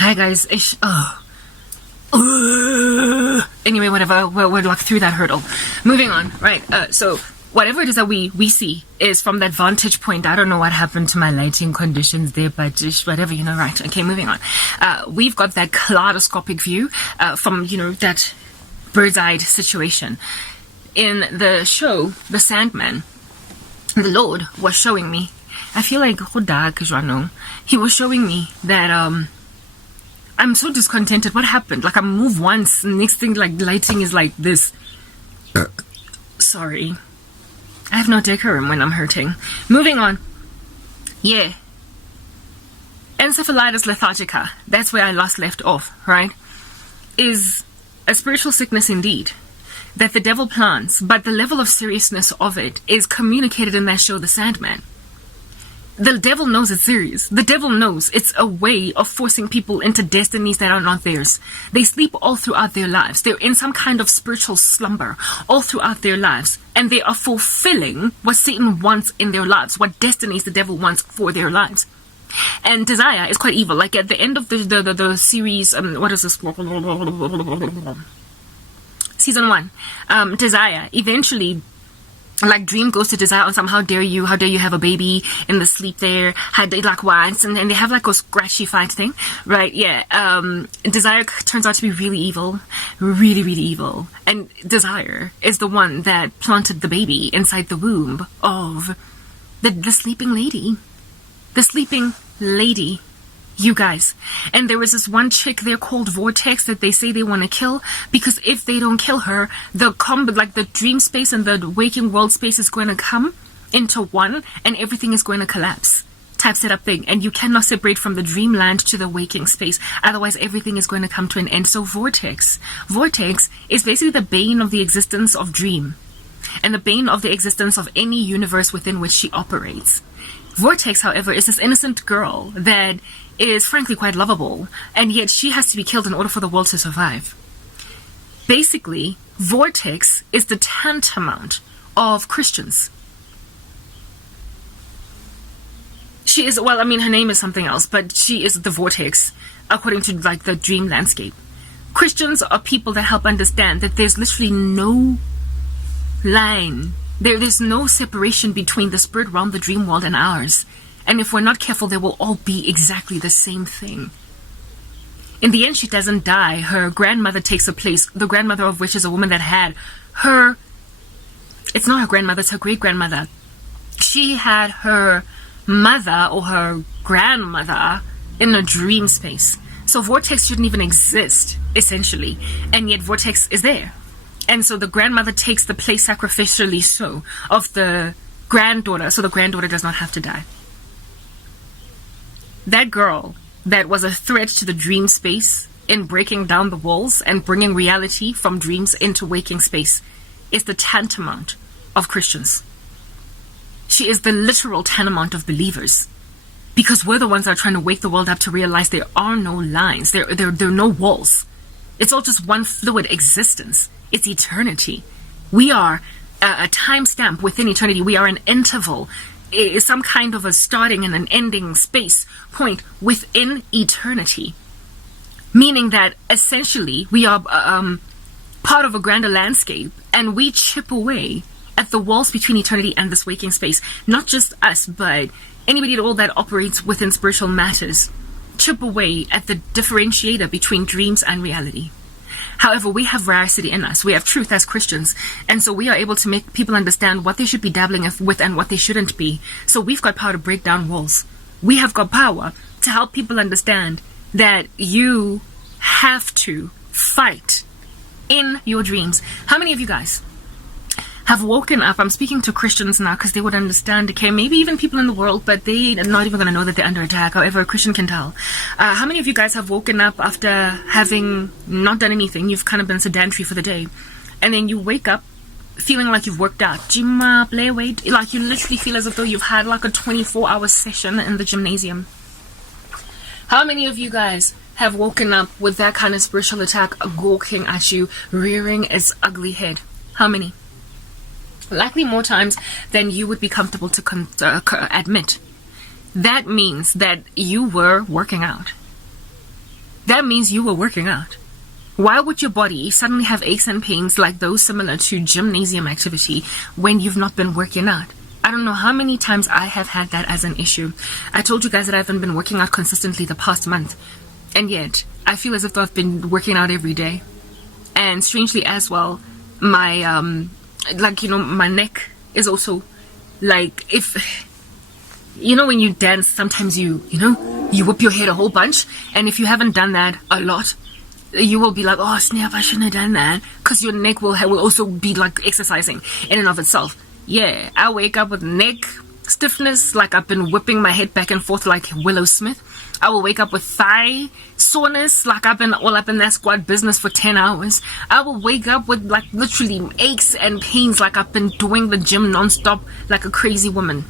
Hi guys. Anyway, whatever. We're like through that hurdle. Moving on. Right. So whatever it is that we see is from that vantage point. I don't know what happened to my lighting conditions there, but just whatever, right. Okay, moving on. We've got that kaleidoscopic view from, that bird's-eyed situation. In the show, The Sandman, the Lord was showing me, I feel like he was showing me that I'm so discontented. What happened? Like I move once, next thing like lighting is like this. Sorry. I have no decorum when I'm hurting. Moving on. Yeah. Encephalitis lethargica, that's where I left off, right? Is a spiritual sickness indeed that the devil plants, but the level of seriousness of it is communicated in that show, The Sandman. The devil knows it's serious. The devil knows it's a way of forcing people into destinies that are not theirs. They sleep all throughout their lives. They're in some kind of spiritual slumber all throughout their lives. And they are fulfilling what Satan wants in their lives, what destinies the devil wants for their lives. And desire is quite evil. Like at the end of the series, what is this? Season 1. Desire eventually, like dream goes to desire, and somehow how dare you have a baby in the sleep there, had they like once, and they have like a scratchy fight thing, right? Yeah. Desire turns out to be really evil, really evil, and desire is the one that planted the baby inside the womb of the sleeping lady, you guys. And there was this one chick there called Vortex that they say they want to kill, because if they don't kill her, the dream space and the waking world space is going to come into one, and everything is going to collapse type setup thing. And you cannot separate from the dreamland to the waking space, otherwise everything is going to come to an end. So Vortex is basically the bane of the existence of dream, and the bane of the existence of any universe within which she operates. Vortex, however, is this innocent girl that is frankly quite lovable, and yet she has to be killed in order for the world to survive. Basically, Vortex is the tantamount of Christians. She is, well, I mean, her name is something else, but she is the Vortex, according to like the dream landscape. Christians are people that help understand that there's literally no line. There's no separation between the spirit realm, the dream world, and ours. And if we're not careful, they will all be exactly the same thing. In the end, she doesn't die. Her grandmother takes her place, the grandmother of which is a woman that had her... It's not her grandmother, it's her great-grandmother. She had her mother or her grandmother in a dream space. So Vortex shouldn't even exist, essentially. And yet Vortex is there. And so the grandmother takes the place sacrificially of the granddaughter, so the granddaughter does not have to die. That girl that was a threat to the dream space in breaking down the walls and bringing reality from dreams into waking space is the tantamount of Christians. She is the literal tantamount of believers, because we're the ones that are trying to wake the world up to realize there are no lines, there are no walls. It's all just one fluid existence. It's eternity. We are a timestamp within eternity. We are an interval, some kind of a starting and an ending space point within eternity. Meaning that essentially we are part of a grander landscape, and we chip away at the walls between eternity and this waking space. Not just us, but anybody at all that operates within spiritual matters chip away at the differentiator between dreams and reality. However, we have veracity in us. We have truth as Christians. And so we are able to make people understand what they should be dabbling with and what they shouldn't be. So we've got power to break down walls. We have got power to help people understand that you have to fight in your dreams. How many of you guys have woken up? I'm speaking to Christians now because they would understand, okay, maybe even people in the world, but they are not even going to know that they're under attack. However, a Christian can tell. How many of you guys have woken up after having not done anything? You've kind of been sedentary for the day, and then you wake up feeling like you've worked out. Gym up, lay weight, like you literally feel as if though you've had like a 24-hour session in the gymnasium. How many of you guys have woken up with that kind of spiritual attack gawking at you, rearing its ugly head? How many? Likely more times than you would be comfortable to admit. That means that you were working out. that means you were working out. Why would your body suddenly have aches and pains like those similar to gymnasium activity when you've not been working out? I don't know how many times I have had that as an issue. I told you guys that I haven't been working out consistently the past month, and yet I feel as if I've been working out every day. And strangely as well, my my neck is also like, if when you dance, sometimes you whip your head a whole bunch, and if you haven't done that a lot, you will be like, oh snap, I shouldn't have done that, because your neck will also be like exercising in and of itself. Yeah, I wake up with neck stiffness, like I've been whipping my head back and forth like Willow Smith. I will wake up with thigh soreness, like I've been all up in that squat business for 10 hours. I will wake up with like literally aches and pains, like I've been doing the gym non-stop like a crazy woman.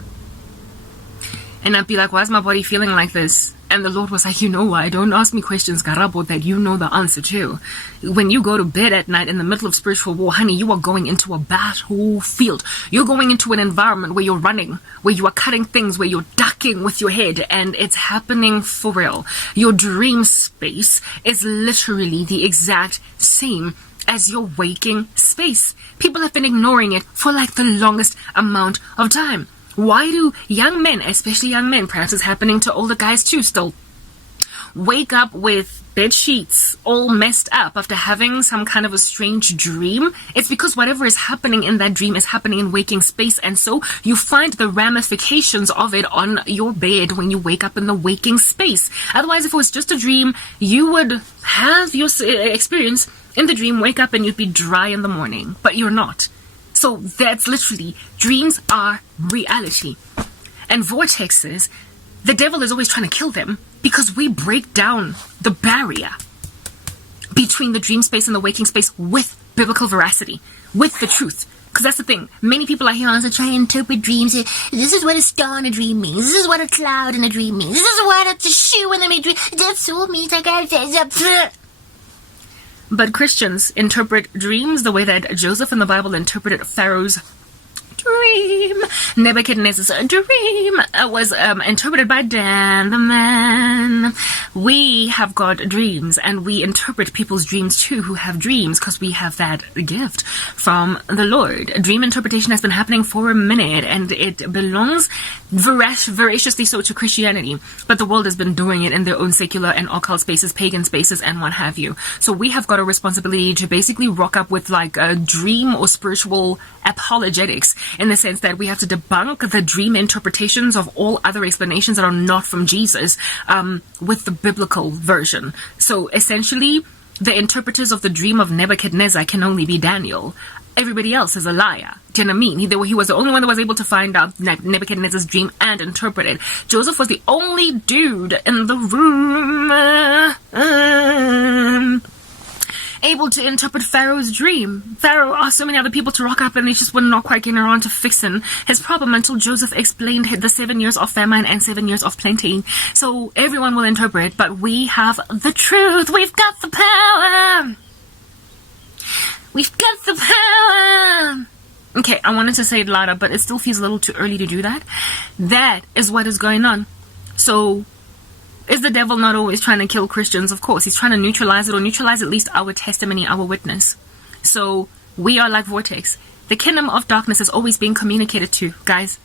And I'd be like, why is my body feeling like this? And the Lord was like, you know why? Don't ask me questions, Garabo, that you know the answer to. When you go to bed at night in the middle of spiritual war, honey, you are going into a battlefield. You're going into an environment where you're running, where you are cutting things, where you're ducking with your head, and it's happening for real. Your dream space is literally the exact same as your waking space. People have been ignoring it for like the longest amount of time. Why do young men, especially young men, perhaps it's happening to older guys too still, wake up with bed sheets all messed up after having some kind of a strange dream? It's because whatever is happening in that dream is happening in waking space, and so you find the ramifications of it on your bed when you wake up in the waking space. Otherwise, if it was just a dream, you would have your experience in the dream, wake up, and you'd be dry in the morning, but you're not. So that's literally, dreams are reality. And vortexes, the devil is always trying to kill them because we break down the barrier between the dream space and the waking space with biblical veracity, with the truth. Because that's the thing. Many people are here to try and interpret dreams. This is what a star in a dream means. This is what a cloud in a dream means. This is what a shoe in a dream. That's all means. I got. But Christians interpret dreams the way that Joseph in the Bible interpreted Pharaoh's dream. Nebuchadnezzar's dream was interpreted by Dan the man. We have got dreams, and we interpret people's dreams too who have dreams, because we have that gift from the Lord. Dream interpretation has been happening for a minute, and it belongs voraciously so to Christianity, but the world has been doing it in their own secular and occult spaces, pagan spaces, and what have you. So we have got a responsibility to basically rock up with like a dream or spiritual apologetics, in the sense that we have to debunk the dream interpretations of all other explanations that are not from Jesus with the biblical version. So essentially, the interpreters of the dream of Nebuchadnezzar can only be Daniel. Everybody else is a liar. Do you know what I mean? He was the only one that was able to find out Nebuchadnezzar's dream and interpret it. Joseph was the only dude in the room able to interpret Pharaoh's dream. Pharaoh asked so many other people to rock up, and they just were not quite getting around to fixing his problem until Joseph explained the 7 years of famine and 7 years of plenty. So everyone will interpret, but we have the truth. We've got the power. We've got the power. Okay, I wanted to say it louder, but it still feels a little too early to do that. That is what is going on. So, is the devil not always trying to kill Christians? Of course, he's trying to neutralize it, or neutralize at least our testimony, our witness. So, we are like vortex. The kingdom of darkness is always being communicated to, guys.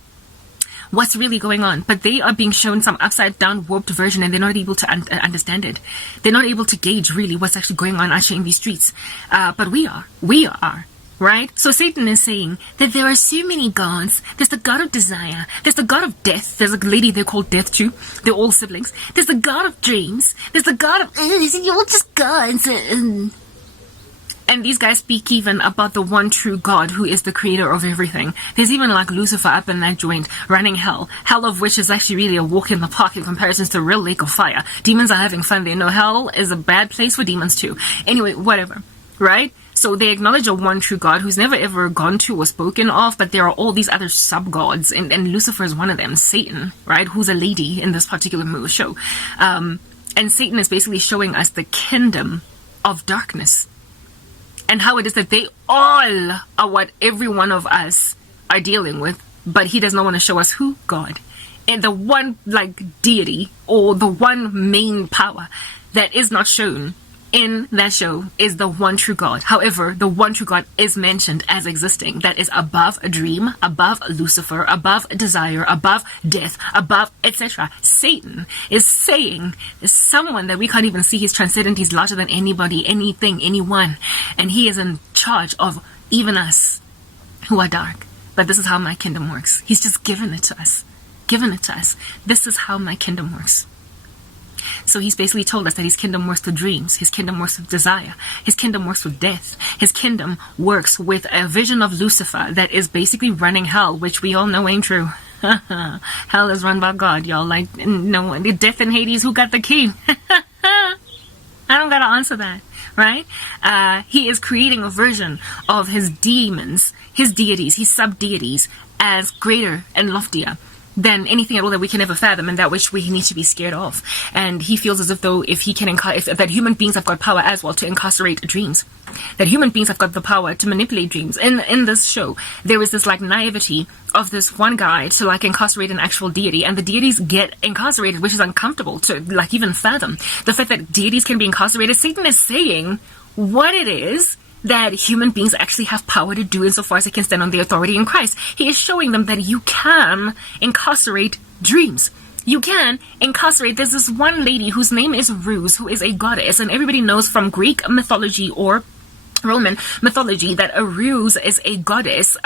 What's really going on? But they are being shown some upside down, warped version, and they're not able to understand it. They're not able to gauge really what's actually going on actually in these streets. But we are. Right? So Satan is saying that there are so many gods. There's the god of desire. There's the god of death. There's a lady they call Death too. They're all siblings. There's the god of dreams. There's the god of... You're all just gods. And these guys speak even about the one true God who is the creator of everything. There's even like Lucifer up in that joint running hell. Hell of which is actually really a walk in the park in comparison to the real lake of fire. Demons are having fun. They know hell is a bad place for demons too. Anyway, whatever. Right? So they acknowledge a one true God who's never ever gone to or spoken of, but there are all these other sub-gods, and Lucifer is one of them, Satan, right? Who's a lady in this particular show. And Satan is basically showing us the kingdom of darkness, and how it is that they all are what every one of us are dealing with, but he does not want to show us who? God. And the one like deity or the one main power that is not shown in that show is the one true God. However, the one true God is mentioned as existing, that is above a dream, above Lucifer, above desire, above death, above etc. Satan is saying there's someone that we can't even see. He's transcendent, he's larger than anybody, anything, anyone, and he is in charge of even us who are dark. But this is how my kingdom works. He's just given it to us. This is how my kingdom works. So he's basically told us that his kingdom works with dreams, his kingdom works with desire, his kingdom works with death, his kingdom works with a vision of Lucifer that is basically running hell, which we all know ain't true. Hell is run by God, y'all. Like, no, death and Hades, who got the key? I don't gotta answer that, right? He is creating a version of his demons, his deities, his sub-deities as greater and loftier than anything at all that we can ever fathom, and that which we need to be scared of. And he feels as if though if he can that human beings have got power as well to incarcerate dreams, that human beings have got the power to manipulate dreams. In this show, there is this like naivety of this one guy to like incarcerate an actual deity, and the deities get incarcerated, which is uncomfortable to like even fathom. The fact that deities can be incarcerated, Satan is saying what it is that human beings actually have power to do insofar as they can stand on the authority in Christ. He is showing them that you can incarcerate dreams. You can incarcerate. There's this one lady whose name is Ruse, who is a goddess, and everybody knows from Greek mythology or Roman mythology that a Ruse is a goddess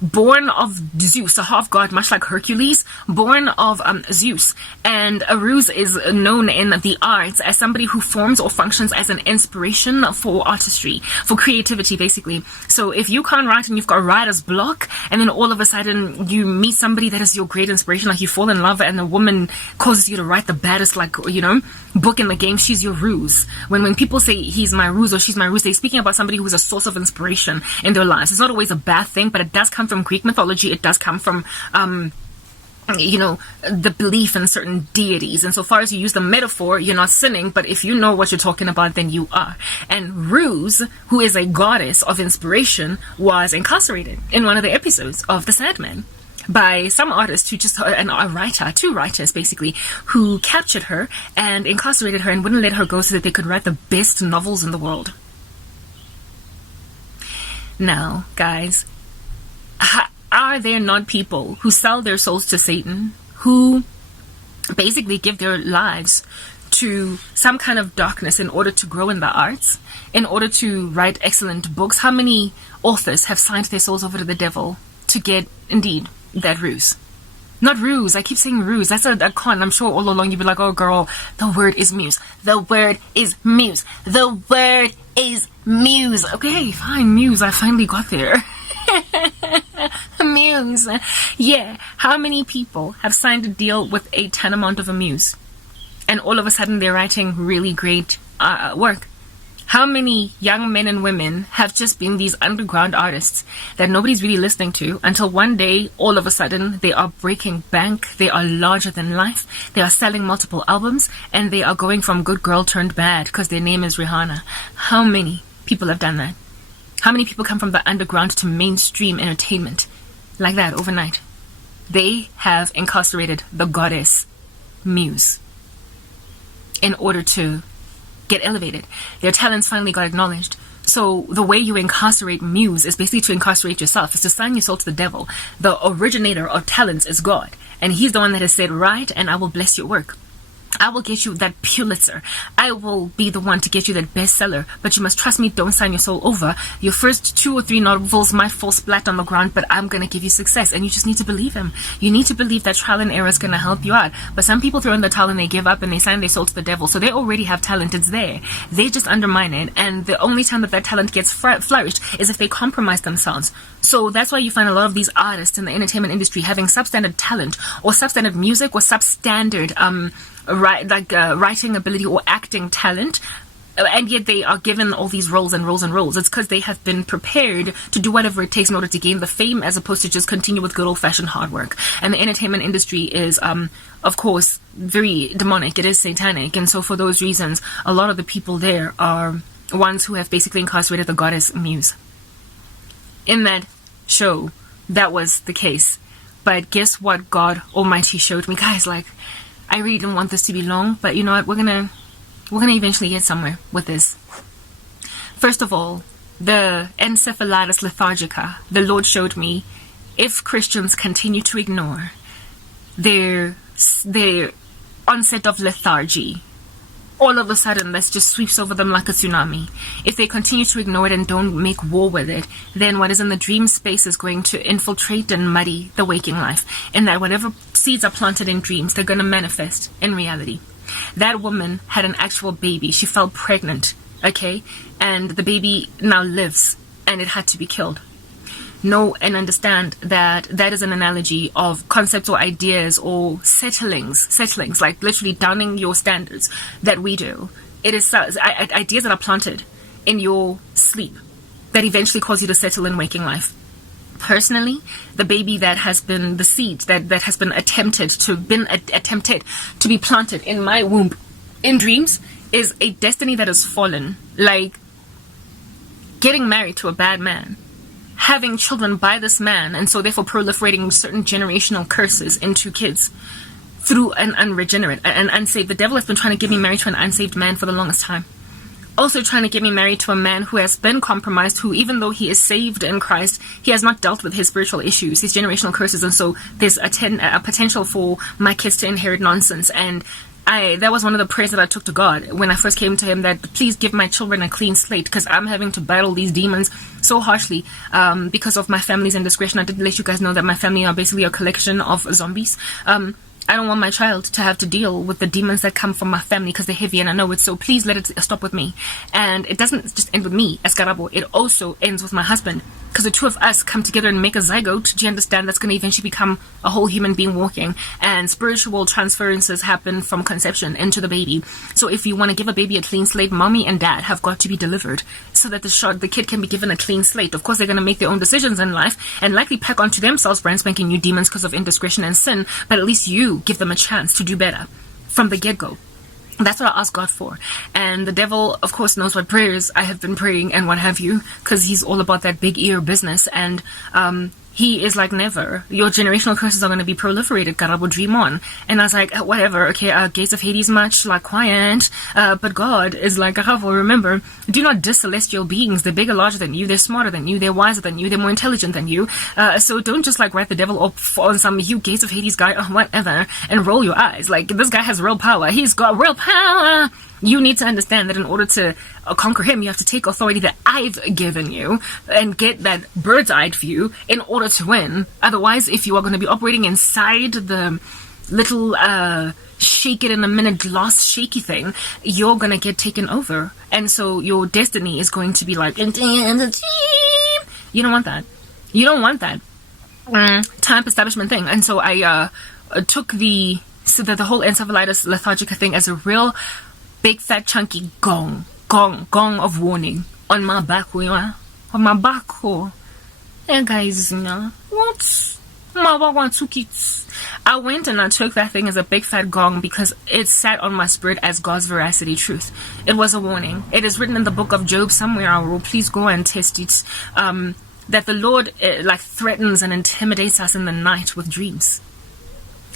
born of Zeus, a half god, much like Hercules, born of Zeus. And a Ruse is known in the arts as somebody who forms or functions as an inspiration for artistry, for creativity, basically. So if you can't write and you've got writer's block, and then all of a sudden you meet somebody that is your great inspiration, like you fall in love and the woman causes you to write the baddest, like, you know, book in the game, she's your Ruse. When people say he's my Ruse or she's my Ruse, they're speaking about somebody who's a source of inspiration in their lives. It's not always a bad thing, but it does come from Greek mythology. It does come from you know, the belief in certain deities. And so far as you use the metaphor, you're not sinning, but if you know what you're talking about, then you are. And Ruse, who is a goddess of inspiration, was incarcerated in one of the episodes of The Sandman by some artist who just, two writers basically, who captured her and incarcerated her and wouldn't let her go so that they could write the best novels in the world. Now, guys, are there not people who sell their souls to Satan, who basically give their lives to some kind of darkness in order to grow in the arts, in order to write excellent books? How many authors have signed their souls over to the devil to get, indeed, that ruse? Not ruse, I keep saying ruse. That's a con. I'm sure all along you'd be like, oh girl, the word is muse. The word is muse. The word is muse. Okay, fine, muse. I finally got there. Muse. Yeah, how many people have signed a deal with a ton amount of a muse, and all of a sudden they're writing really great work? How many young men and women have just been these underground artists that nobody's really listening to until one day, all of a sudden, they are breaking bank, they are larger than life, they are selling multiple albums, and they are going from good girl turned bad because their name is Rihanna? How many people have done that? How many people come from the underground to mainstream entertainment like that overnight? They have incarcerated the goddess Muse in order to get elevated. Their talents finally got acknowledged. So the way you incarcerate Muse is basically to incarcerate yourself. It's to sign your soul to the devil. The originator of talents is God, and he's the one that has said, write and I will bless your work. I will get you that Pulitzer. I will be the one to get you that bestseller. But you must trust me, don't sign your soul over. Your first 2 or 3 novels might fall splat on the ground, but I'm going to give you success. And you just need to believe him. You need to believe that trial and error is going to help you out. But some people throw in the towel and they give up and they sign their soul to the devil. So they already have talent. It's there. They just undermine it. And the only time that talent gets flourished is if they compromise themselves. So that's why you find a lot of these artists in the entertainment industry having substandard talent or substandard music or substandard writing ability or acting talent, and yet they are given all these roles and roles and roles. It's because they have been prepared to do whatever it takes in order to gain the fame, as opposed to just continue with good old-fashioned hard work. And the entertainment industry is, of course, very demonic. It is satanic. And so for those reasons, a lot of the people there are ones who have basically incarcerated the goddess Muse. In that show, that was the case. But guess what God Almighty showed me? Guys, like, I really didn't want this to be long, but you know what? We're gonna eventually get somewhere with this. First of all, the encephalitis lethargica, the Lord showed me, if Christians continue to ignore their onset of lethargy, all of a sudden this just sweeps over them like a tsunami. If they continue to ignore it and don't make war with it, then what is in the dream space is going to infiltrate and muddy the waking life, and that whatever seeds are planted in dreams, they're going to manifest in reality. That woman had an actual baby. She fell pregnant, okay, and the baby now lives, and it had to be killed. Know and understand that that is an analogy of concepts or ideas or settlings, like literally downing your standards that we do. It is ideas that are planted in your sleep that eventually cause you to settle in waking life. Personally, the baby that has been the seed that has been attempted to be planted in my womb in dreams is a destiny that has fallen, like getting married to a bad man, having children by this man, and so therefore proliferating certain generational curses into kids through an unregenerate, an unsaved. The devil has been trying to get me married to an unsaved man for the longest time. Also trying to get me married to a man who has been compromised, who, even though he is saved in Christ, he has not dealt with his spiritual issues, his generational curses, and so there's a potential for my kids to inherit nonsense. And that was one of the prayers that I took to God when I first came to him, that please give my children a clean slate, because I'm having to battle these demons so harshly because of my family's indiscretion. I didn't let you guys know that my family are basically a collection of zombies. I don't want my child to have to deal with the demons that come from my family because they're heavy, and I know it, so please let it stop with me. And it doesn't just end with me as Karabo, it also ends with my husband, because the two of us come together and make a zygote. Do you understand? That's going to eventually become a whole human being walking, and spiritual transferences happen from conception into the baby. So if you want to give a baby a clean slate, mommy and dad have got to be delivered so that the kid can be given a clean slate. Of course, they're going to make their own decisions in life and likely pack onto themselves brand spanking new demons because of indiscretion and sin, but at least you give them a chance to do better from the get-go. That's what I ask God for. And the devil, of course, knows what prayers I have been praying and what have you, because he's all about that big ear business. And he is like, never. Your generational curses are going to be proliferated. Karabo, dream on. And I was like, whatever. Okay, gates of Hades much, like, quiet. But God is like, Karabo, remember, do not diss celestial beings. They're bigger, larger than you. They're smarter than you. They're wiser than you. They're more intelligent than you. So don't just like write the devil up on some you gates of Hades guy or whatever and roll your eyes. Like, this guy has real power. He's got real power. You need to understand that in order to conquer him, you have to take authority that I've given you and get that bird's-eye view in order to win. Otherwise, if you are going to be operating inside the little shake it in a minute glass shaky thing, you're going to get taken over. And so your destiny is going to be like, you don't want that. You don't want that time establishment thing. And so I took the whole encephalitis lethargica thing as a real big fat chunky gong of warning on my back. On my back. Hey guys, what? I went and I took that thing as a big fat gong because it sat on my spirit as God's veracity truth. It was a warning. It is written in the book of Job somewhere. I will please go and test it. That the Lord threatens and intimidates us in the night with dreams.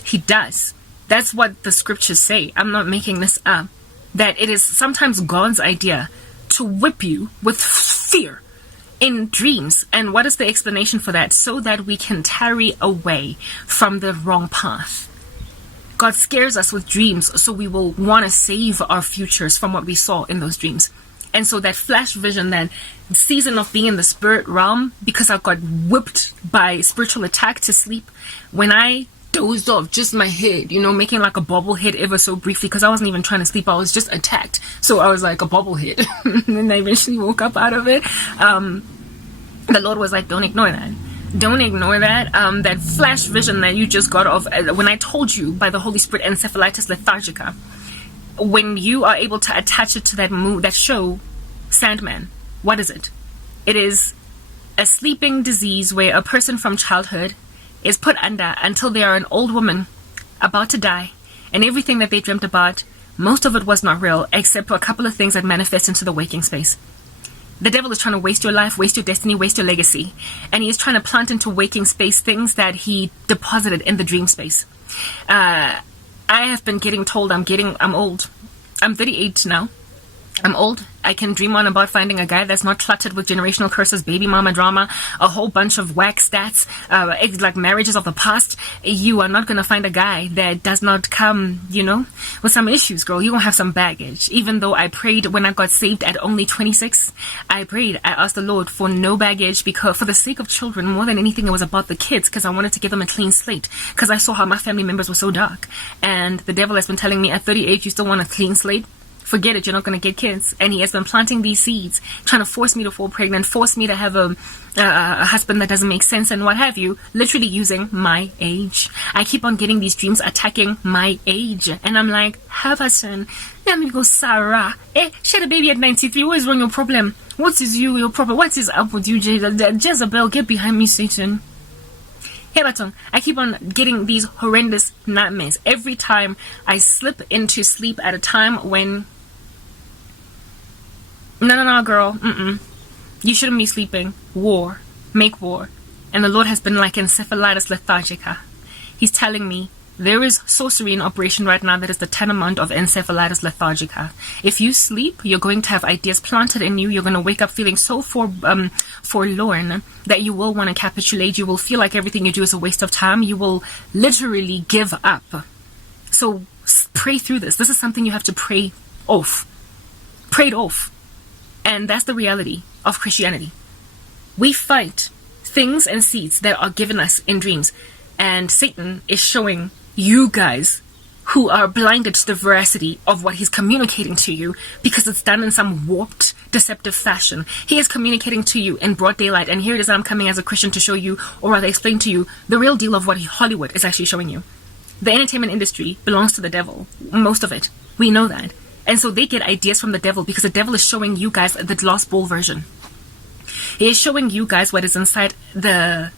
He does. That's what the scriptures say. I'm not making this up. That it is sometimes God's idea to whip you with fear in dreams. And what is the explanation for that? So that we can tarry away from the wrong path. God scares us with dreams so we will want to save our futures from what we saw in those dreams. And so that flash vision, that season of being in the spirit realm, because I got whipped by spiritual attack to sleep, when I dozed off, just my head, making like a bobblehead ever so briefly, because I wasn't even trying to sleep, I was just attacked, so I was like a bobblehead. And then I eventually woke up out of it. The Lord was like, don't ignore that. Don't ignore that. That flash vision that you just got of when I told you by the Holy Spirit, encephalitis lethargica, when you are able to attach it to that show Sandman, what is it? It is a sleeping disease where a person from childhood is put under until they are an old woman about to die, and everything that they dreamt about, most of it was not real, except for a couple of things that manifest into the waking space. The devil is trying to waste your life, waste your destiny, waste your legacy. And he is trying to plant into waking space things that he deposited in the dream space. I have been getting told I'm old. I'm 38 now. I'm old. I can dream on about finding a guy that's not cluttered with generational curses, baby mama drama, a whole bunch of whack stats, like marriages of the past. You are not going to find a guy that does not come, with some issues, girl. You're going to have some baggage. Even though I prayed when I got saved at only 26, I asked the Lord for no baggage, because for the sake of children, more than anything, it was about the kids, because I wanted to give them a clean slate, because I saw how my family members were so dark. And the devil has been telling me at 38, you still want a clean slate? Forget it, you're not going to get kids. And he has been planting these seeds, trying to force me to fall pregnant, force me to have a husband that doesn't make sense and what have you, literally using my age. I keep on getting these dreams attacking my age. And I'm like, have a son. Let me go, Sarah. She had a baby at 93. What is wrong, your problem? What is your problem? What is up with you, Jezebel? Get behind me, Satan. Hey, Batong, I keep on getting these horrendous nightmares every time I slip into sleep at a time when... No, girl. You shouldn't be sleeping. War. Make war. And the Lord has been like encephalitis lethargica. He's telling me there is sorcery in operation right now that is the tantamount of encephalitis lethargica. If you sleep, you're going to have ideas planted in you. You're going to wake up feeling so forlorn that you will want to capitulate. You will feel like everything you do is a waste of time. You will literally give up. So pray through this. This is something you have to pray off. Pray it off. And that's the reality of Christianity. We fight things and seeds that are given us in dreams. And Satan is showing you guys who are blinded to the veracity of what he's communicating to you, because it's done in some warped, deceptive fashion. He is communicating to you in broad daylight. And here it is, I'm coming as a Christian to show you, or rather explain to you, the real deal of what Hollywood is actually showing you. The entertainment industry belongs to the devil. Most of it. We know that. And so they get ideas from the devil, because the devil is showing you guys the glass ball version. He is showing you guys what is inside the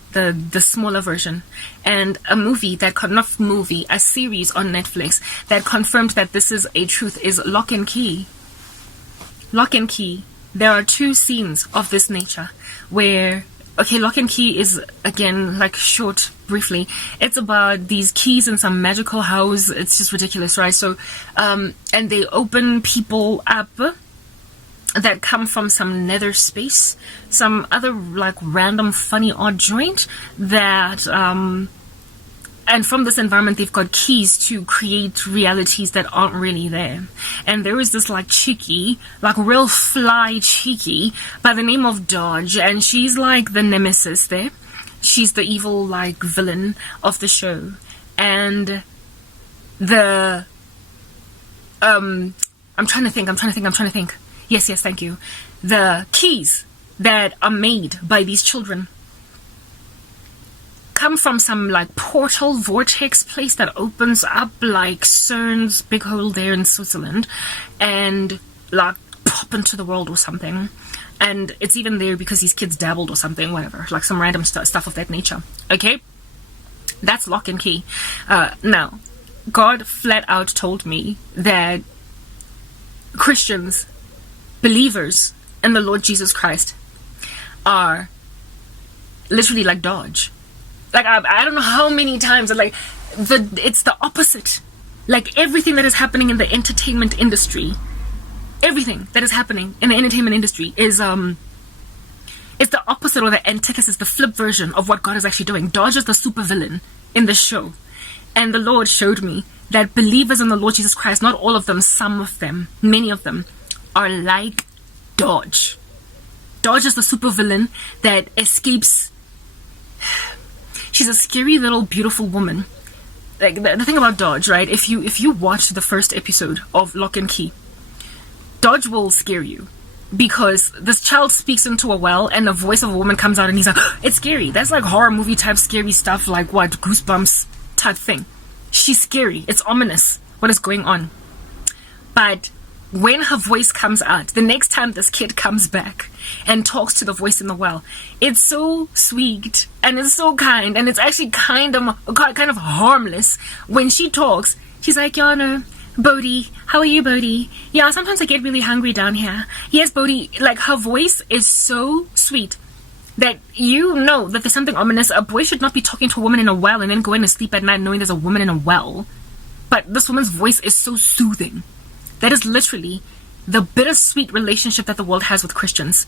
smaller version. And a movie a series on Netflix that confirmed that this is a truth is Lock and Key. Lock and Key. There are 2 scenes of this nature where... Okay, Lock and Key is, again, like short, briefly. It's about these keys in some magical house. It's just ridiculous, right? So, and they open people up that come from some nether space, some other, like, random, funny, odd joint that, and from this environment, they've got keys to create realities that aren't really there. And there is this, like, chickie, like, real fly chickie by the name of Dodge. And she's, like, the nemesis there. She's the evil, like, villain of the show. And the... I'm trying to think. Yes, thank you. The keys that are made by these children come from some like portal vortex place that opens up like CERN's big hole there in Switzerland, and like pop into the world or something. And it's even there because these kids dabbled or something, whatever, like some random stuff of that nature. Okay, that's Lock and Key. Now, God flat out told me that Christians, believers in the Lord Jesus Christ, are literally like Dodge. Like, I don't know how many times, like, it's the opposite. Like, everything that is happening in the entertainment industry, is it's the opposite, or the antithesis, the flip version of what God is actually doing. Dodge is the supervillain in the show. And the Lord showed me that believers in the Lord Jesus Christ, not all of them, some of them, many of them, are like Dodge. Dodge is the supervillain that escapes... She's a scary little beautiful woman. Like the thing about Dodge, right? If you watch the first episode of Lock and Key, Dodge will scare you, because this child speaks into a well and the voice of a woman comes out and he's like, it's scary. That's like horror movie type scary stuff, like what, Goosebumps type thing. She's scary. It's ominous what is going on. But when her voice comes out, the next time this kid comes back and talks to the voice in the well, it's so sweet and it's so kind, and it's actually kind of harmless. When she talks, she's like, Yana, Bodhi, how are you, Bodhi? Yeah, sometimes I get really hungry down here. Yes, Bodhi, like her voice is so sweet that you know that there's something ominous. A boy should not be talking to a woman in a well and then going to sleep at night knowing there's a woman in a well. But this woman's voice is so soothing. That is literally the bittersweet relationship that the world has with Christians.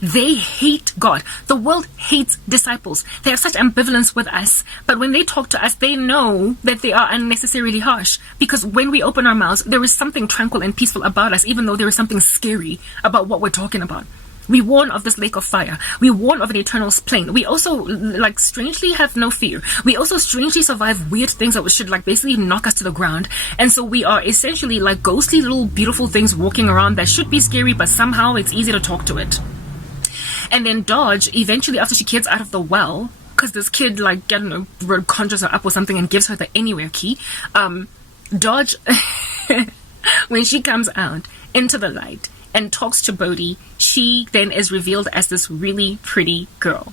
They hate God. The world hates disciples. They have such ambivalence with us. But when they talk to us, they know that they are unnecessarily harsh. Because when we open our mouths, there is something tranquil and peaceful about us, even though there is something scary about what we're talking about. We warn of this lake of fire. We warn of an eternal plane. We also, like, strangely have no fear. We also strangely survive weird things that should, like, basically knock us to the ground. And so we are essentially like ghostly little beautiful things walking around that should be scary, but somehow it's easy to talk to it. And then Dodge, eventually after she gets out of the well, because this kid, like, I don't know, conjures her up or something and gives her the anywhere key, Dodge, when she comes out into the light and talks to Bodhi, she then is revealed as this really pretty girl.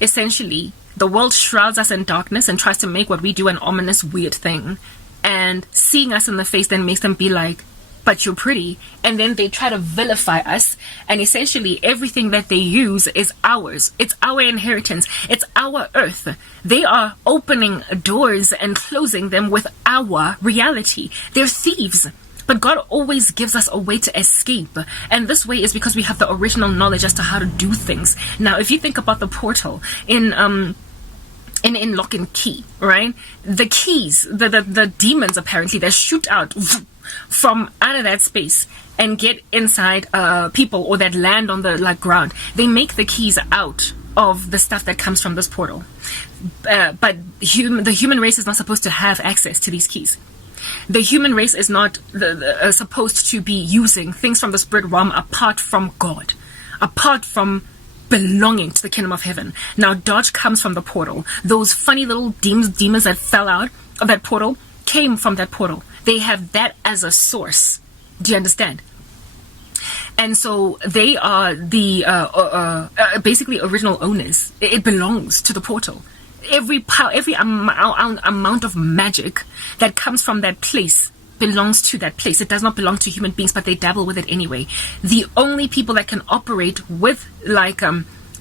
Essentially, the world shrouds us in darkness and tries to make what we do an ominous, weird thing. And seeing us in the face then makes them be like, but you're pretty. And then they try to vilify us, and essentially everything that they use is ours. It's our inheritance. It's our earth. They are opening doors and closing them with our reality. They're thieves. But God always gives us a way to escape. And this way is because we have the original knowledge as to how to do things. Now, if you think about the portal in Lock and Key, right? The keys, the demons apparently, that shoot out from out of that space and get inside people, or that land on the ground. They make the keys out of the stuff that comes from this portal. But the human race is not supposed to have access to these keys. The human race is not supposed to be using things from the spirit realm apart from God, apart from belonging to the kingdom of heaven. Now, Dodge comes from the portal. Those funny little demons that fell out of that portal came from that portal. They have that as a source. Do you understand? And so they are the basically original owners. It belongs to the portal. Every amount of magic that comes from that place belongs to that place. It does not belong to human beings, but they dabble with it anyway. The only people that can operate with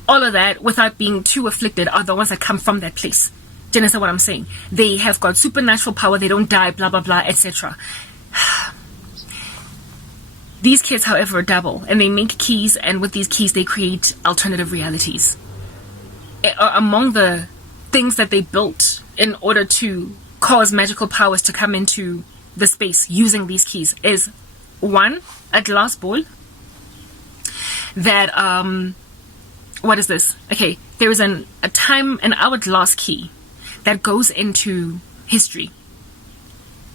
all of that without being too afflicted are the ones that come from that place. Do you understand what I'm saying? They have got supernatural power. They don't die, blah, blah, blah, etc. These kids, however, dabble, and they make keys, and with these keys, they create alternative realities. Among the things that they built in order to cause magical powers to come into the space using these keys is, one, a glass ball that, what is this? Okay, there is an hourglass key that goes into history,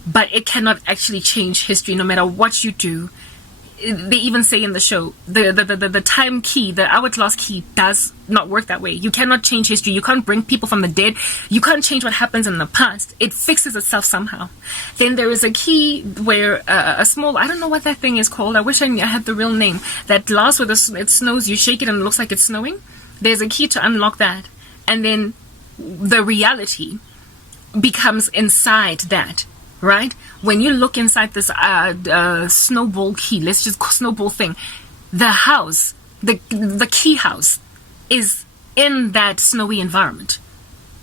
but it cannot actually change history no matter what you do. They even say in the show, the time key, the hourglass key, does not work that way. You cannot change history. You can't bring people from the dead. You can't change what happens in the past. It fixes itself somehow. Then there is a key where a small, I don't know what that thing is called. I wish I had the real name. That glass where it snows, you shake it and it looks like it's snowing. There's a key to unlock that. And then the reality becomes inside that. Right? When you look inside this snowball key, let's just snowball thing, the house, the key house is in that snowy environment.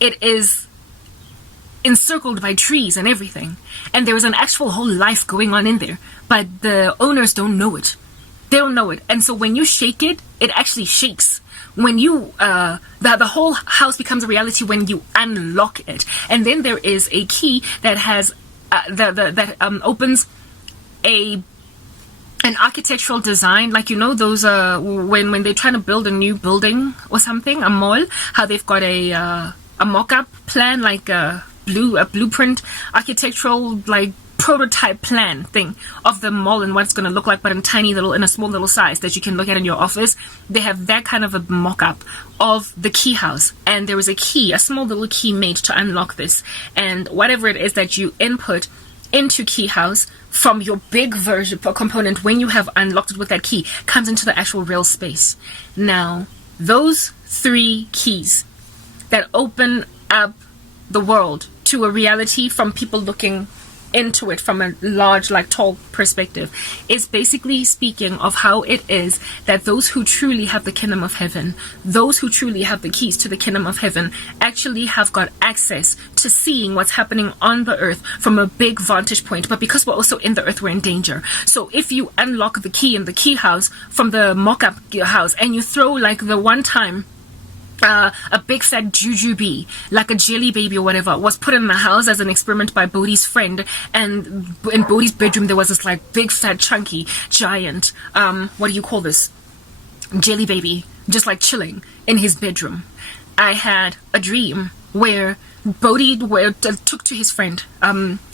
It is encircled by trees and everything. And there is an actual whole life going on in there. But the owners don't know it. They don't know it. And so when you shake it, it actually shakes. When you, the whole house becomes a reality when you unlock it. And then there is a key that has that opens an architectural design, like, you know, those when they're trying to build a new building or something, a mall, how they've got a mock-up plan, like a blueprint, architectural, like, prototype plan thing of the mall and what it's going to look like, but in a small little size that you can look at in your office. They have that kind of a mock-up of the key house, and there is a key, a small little key made to unlock this, and whatever it is that you input into key house from your big version component, when you have unlocked it with that key, comes into the actual real space. Now, those 3 keys that open up the world to a reality from people looking into it from a large, like tall perspective, is basically speaking of how it is that those who truly have the kingdom of heaven, those who truly have the keys to the kingdom of heaven, actually have got access to seeing what's happening on the earth from a big vantage point. But because we're also in the earth, we're in danger. So if you unlock the key in the key house from the mock-up house and you throw like the one time a big fat juju bee, like a jelly baby or whatever, was put in the house as an experiment by Bodhi's friend, and in Bodhi's bedroom there was this like big fat chunky giant what do you call this, jelly baby, just like chilling in his bedroom. I had a dream where Bodhi took to his friend,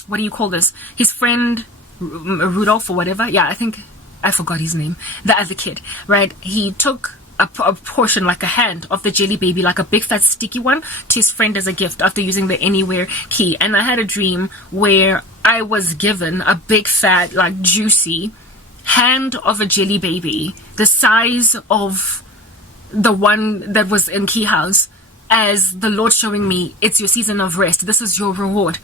what do you call this, his friend Rudolph or whatever, yeah, I think I forgot his name, the other kid, right? He took a portion, like a hand of the jelly baby, like a big fat sticky one, to his friend as a gift after using the anywhere key. And I had a dream where I was given a big fat, like juicy hand of a jelly baby, the size of the one that was in Key House, as the Lord showing me, it's your season of rest. This is your reward.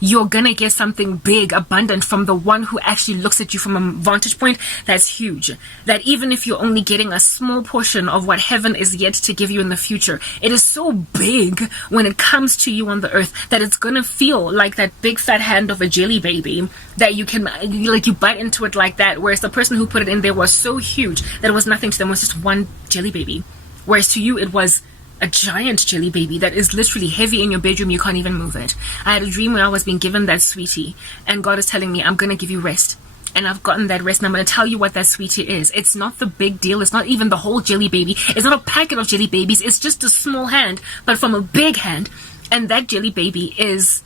You're gonna get something big, abundant from the one who actually looks at you from a vantage point that's huge. That even if you're only getting a small portion of what heaven is yet to give you in the future, it is so big when it comes to you on the earth that it's gonna feel like that big fat hand of a jelly baby that you can, like, you bite into it like that, whereas the person who put it in there was so huge that it was nothing to them, it was just one jelly baby. Whereas to you it was a giant jelly baby that is literally heavy in your bedroom, you can't even move it. I had a dream where I was being given that sweetie, and God is telling me, I'm going to give you rest. And I've gotten that rest, and I'm going to tell you what that sweetie is. It's not the big deal. It's not even the whole jelly baby. It's not a packet of jelly babies. It's just a small hand, but from a big hand. And that jelly baby is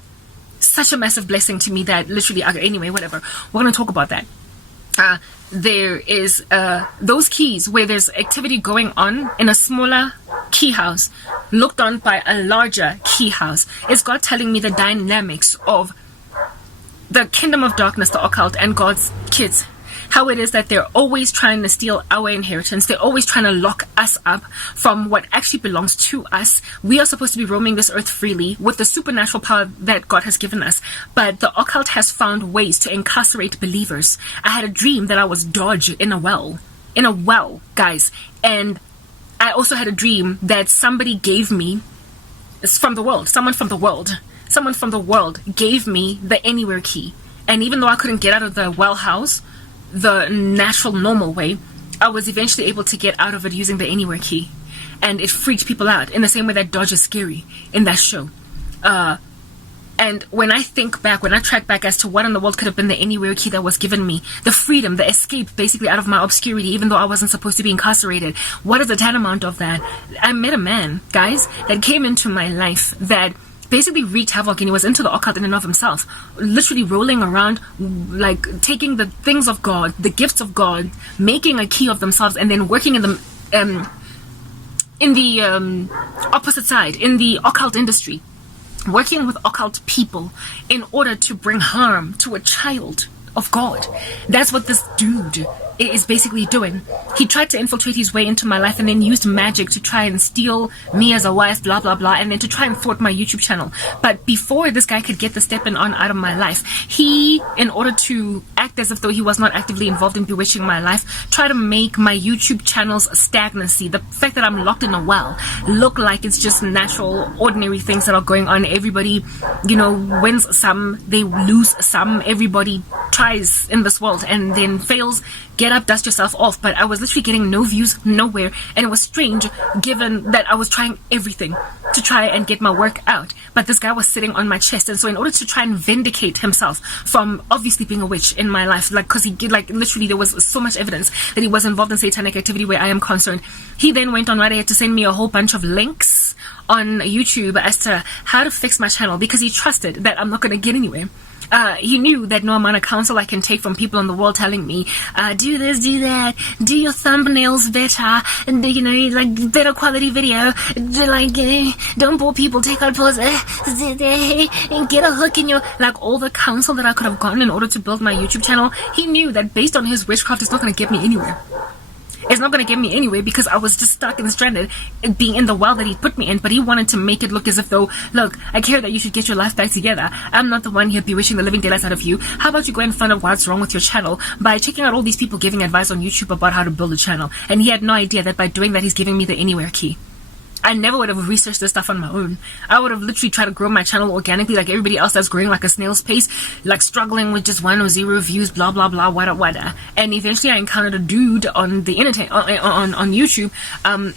such a massive blessing to me that literally, anyway, whatever. We're going to talk about that. There is those keys where there's activity going on in a smaller key house looked on by a larger key house. Is God telling me the dynamics of the kingdom of darkness, the occult, and God's kids? How it is that they're always trying to steal our inheritance. They're always trying to lock us up from what actually belongs to us. We are supposed to be roaming this earth freely with the supernatural power that God has given us. But the occult has found ways to incarcerate believers. I had a dream that I was dodged in a well. In a well, guys. And I also had a dream that somebody gave me, it's from the world, someone from the world gave me the anywhere key. And even though I couldn't get out of the well house the natural, normal way, I was eventually able to get out of it using the anywhere key. And it freaked people out in the same way that Dodge is scary in that show. And when I think back, when I track back as to what in the world could have been the anywhere key that was given me, the freedom, the escape basically out of my obscurity, even though I wasn't supposed to be incarcerated, what is the tantamount of that? I met a man, guys, that came into my life that basically wreaked havoc, and he was into the occult in and of himself, literally rolling around, like taking the things of God, the gifts of God, making a key of themselves, and then working in the opposite side, in the occult industry, working with occult people in order to bring harm to a child of God. That's what this dude is basically doing. He tried to infiltrate his way into my life and then used magic to try and steal me as a wife, blah blah blah, and then to try and thwart my YouTube channel. But before this guy could get the stepping on out of my life, he, in order to act as if though he was not actively involved in bewitching my life, tried to make my YouTube channel's stagnancy, the fact that I'm locked in a well, look like it's just natural, ordinary things that are going on. Everybody, wins some, they lose some. Everybody tries in this world and then fails. Get up, dust yourself off. But I was literally getting no views, nowhere, and it was strange given that I was trying everything to try and get my work out, but this guy was sitting on my chest. And so in order to try and vindicate himself from obviously being a witch in my life, like, because he did, like, literally there was so much evidence that he was involved in satanic activity where I am concerned, he then went on right ahead to send me a whole bunch of links on YouTube as to how to fix my channel, because he trusted that I'm not going to get anywhere. He knew that no amount of counsel I can take from people in the world telling me, do this, do that, do your thumbnails better, and like better quality video, like don't bore people, take out poses, and get a hook in your, like, all the counsel that I could have gotten in order to build my YouTube channel. He knew that based on his witchcraft, it's not going to get me anywhere. It's not going to get me anywhere because I was just stuck and stranded being in the well that he put me in. But he wanted to make it look as if though, look, I care that you should get your life back together. I'm not the one here bewitching the living daylights out of you. How about you go and find out what's wrong with your channel by checking out all these people giving advice on YouTube about how to build a channel. And he had no idea that by doing that, he's giving me the anywhere key. I never would have researched this stuff on my own. I would have literally tried to grow my channel organically like everybody else that's growing like a snail's pace, like struggling with just 1 or 0 views, blah, blah, blah, wada. And eventually I encountered a dude on the internet, on YouTube,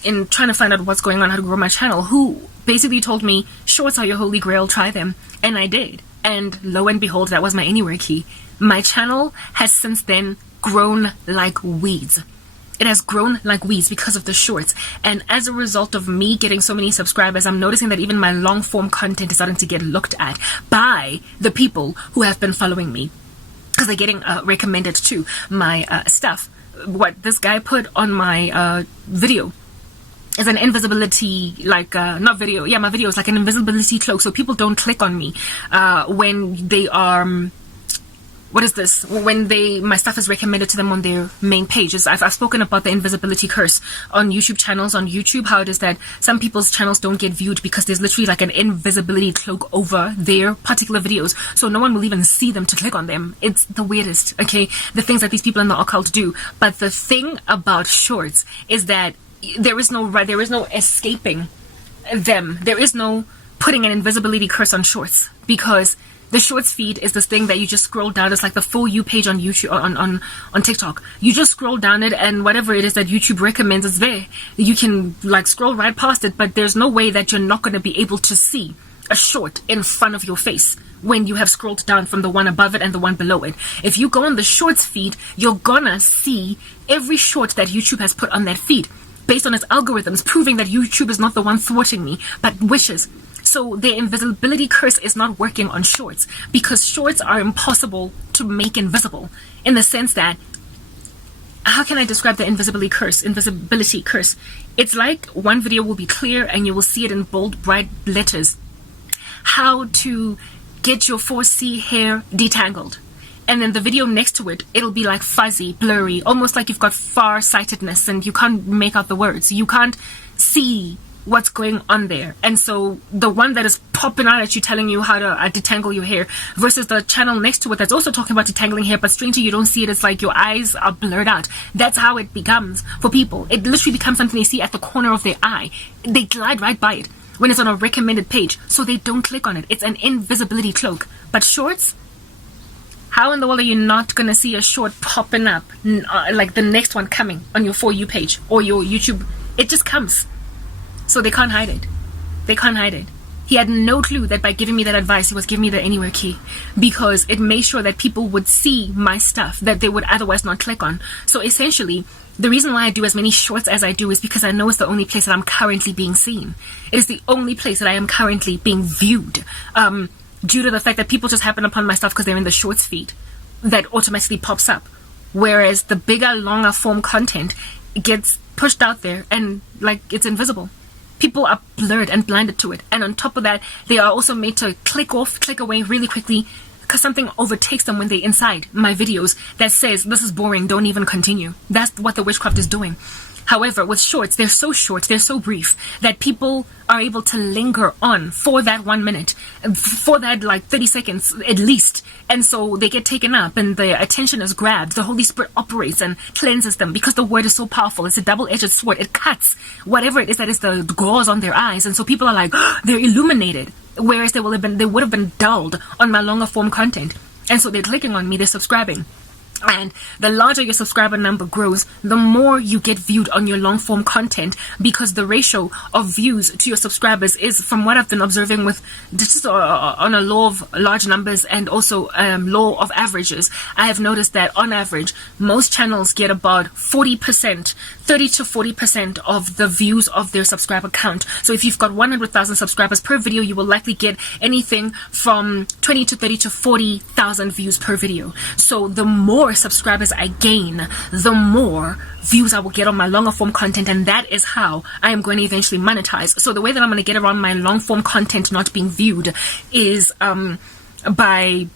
in trying to find out what's going on, how to grow my channel, who basically told me, shorts are your holy grail, try them. And I did. And lo and behold, that was my anywhere key. My channel has since then grown like weeds. It has grown like weeds because of the shorts. And as a result of me getting so many subscribers, I'm noticing that even my long form content is starting to get looked at by the people who have been following me, because they're getting recommended to my stuff. What this guy put on my video is an invisibility, like, not video, yeah, my video is like an invisibility cloak, so people don't click on me when they are... what is this? When my stuff is recommended to them on their main pages. I've spoken about the invisibility curse on YouTube channels, on YouTube, how it is that some people's channels don't get viewed because there's literally like an invisibility cloak over their particular videos. So no one will even see them to click on them. It's the weirdest, okay? The things that these people in the occult do. But the thing about shorts is that there is no escaping them. There is no putting an invisibility curse on shorts, because the shorts feed is this thing that you just scroll down. It's like the For You page on YouTube, on TikTok. You just scroll down it, and whatever it is that YouTube recommends is there. You can like scroll right past it, but there's no way that you're not going to be able to see a short in front of your face when you have scrolled down from the one above it and the one below it. If you go on the shorts feed, you're gonna see every short that YouTube has put on that feed based on its algorithms, proving that YouTube is not the one thwarting me, but wishes. So the invisibility curse is not working on shorts, because shorts are impossible to make invisible, in the sense that, how can I describe the invisibility curse? It's like one video will be clear and you will see it in bold, bright letters. How to get your 4C hair detangled. And then the video next to it, it'll be like fuzzy, blurry, almost like you've got far-sightedness and you can't make out the words. You can't see what's going on there. And so the one that is popping out at you telling you how to detangle your hair versus the channel next to it that's also talking about detangling hair, but strangely you don't see it. It's like your eyes are blurred out. That's how it becomes for people. It literally becomes something they see at the corner of their eye. They glide right by it when it's on a recommended page, so they don't click on it. It's an invisibility cloak. But shorts, how in the world are you not going to see a short popping up like the next one coming on your For You page or your YouTube? It just comes. So they can't hide it. They can't hide it. He had no clue that by giving me that advice, he was giving me the anywhere key, because it made sure that people would see my stuff that they would otherwise not click on. So essentially, the reason why I do as many shorts as I do is because I know it's the only place that I'm currently being seen. It is the only place that I am currently being viewed, due to the fact that people just happen upon my stuff because they're in the shorts feed that automatically pops up. Whereas the bigger, longer form content gets pushed out there and like it's invisible. People are blurred and blinded to it. And on top of that, they are also made to click away really quickly because something overtakes them when they're inside my videos that says, this is boring, don't even continue. That's what the witchcraft is doing. However, with shorts, they're so short, they're so brief, that people are able to linger on for that 1 minute, for that like 30 seconds at least. And so they get taken up and their attention is grabbed. The Holy Spirit operates and cleanses them because the word is so powerful. It's a double-edged sword. It cuts whatever it is that is the gauze on their eyes. And so people are like, oh, they're illuminated. Whereas they would have been dulled on my longer form content. And so they're clicking on me, they're subscribing. And the larger your subscriber number grows, the more you get viewed on your long form content, because the ratio of views to your subscribers is, from what I've been observing with just on a law of large numbers and also law of averages, I have noticed that on average most channels get about 40%, 30 to 40% of the views of their subscriber count. So if you've got 100,000 subscribers per video, you will likely get anything from 20 to 30 to 40,000 views per video. So the more subscribers I gain, the more views I will get on my longer form content, and that is how I am going to eventually monetize. So the way that I'm going to get around my long form content not being viewed is by